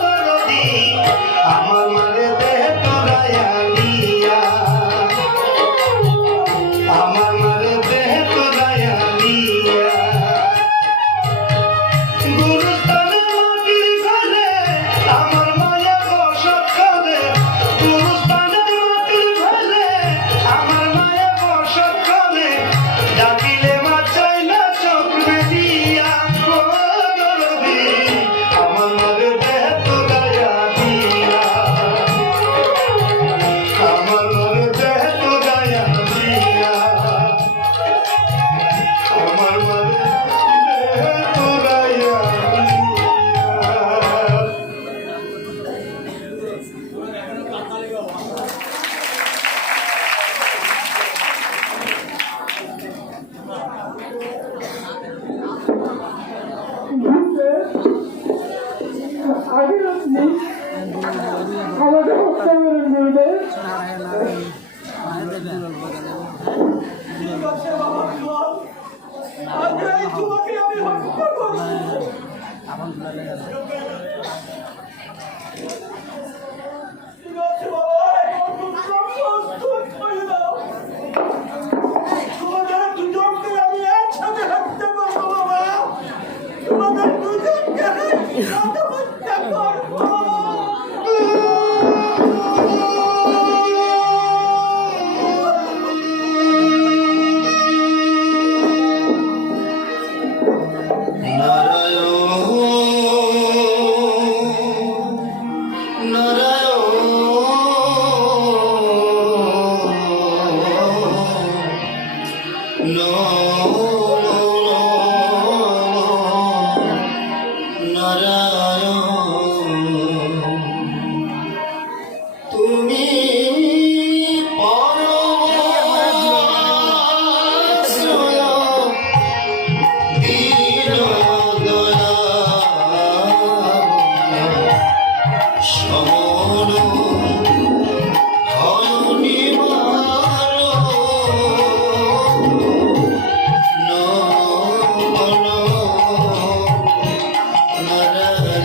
দরদি, আমার মারে দেহ তোরাইয়া নিয়া, আমার মারে দেহ তোরাইয়া নিয়া। গুরুস্থানে মাটির ঘরে আমার মায়া বসত করে, গুরুস্থানে মাটির ঘরে আমার মায়া বসত করে। ডাকিলে মা চাই না চোখ মেলিয়া, ও দরদি, আমার মারে দেহ তোরাইয়া দিয়া, আমার মারে দেহ তোরাইয়া দিয়া, আমার মারে দেহ তোরাইয়া দিয়া। আগে আপনি আমাকে হত্যা করেন গুরুদেব। ঠিক আছে বাবা জল, আজকে এই তোমাকে আমি হত্যা করবো। ঠিক আছে বাবা, এখন তোমরা প্রস্তুত হয়ে দাও। তোমাদের দুজনকে আমি একসাথে হত্যা করবো বাবা, তোমাদের দুজনকে একসাথে হত্যা করবো। তুমি নারায়ণ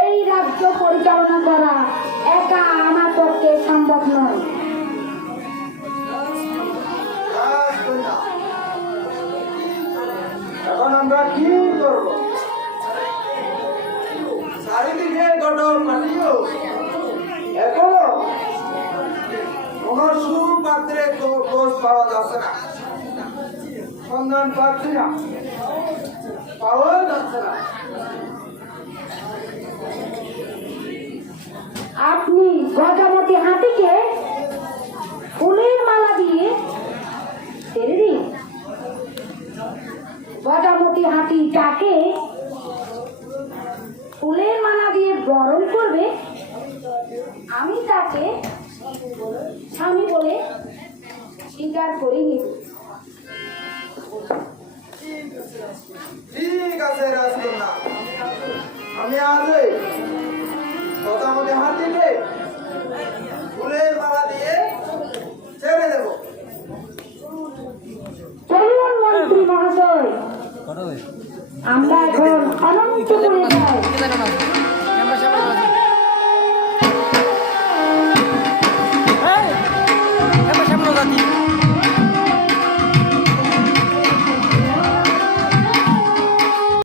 এই রাজ্য পরিচালনা করা একা আমার পক্ষে সম্ভব নয়। এখন আমরা কি করব? চারিদিকে গটর মাটিও এখনো কোন সুপাত্রে খোঁজ পাওয়া যাচ্ছে না, সন্ধান পাচ্ছি না, পাওয়া যাচ্ছে না। আপনি গজামতি হাতিকে ফুলের মালা দিয়ে ছেড়ে দিন। গজামতি হাতি যাকে ফুলের মালা দিয়ে বরণ করবে, আমি তাকে স্বামী বলে স্বীকার করে নিব। ঠিক আছে রাজকন্যা, আমি আজই মোটামুটি হাতিকে ফুলের মালা দিয়ে ছেড়ে দেব। চলুন মন্ত্রী মহাশয়, আমরা এখন অনন্তপুরে যাই।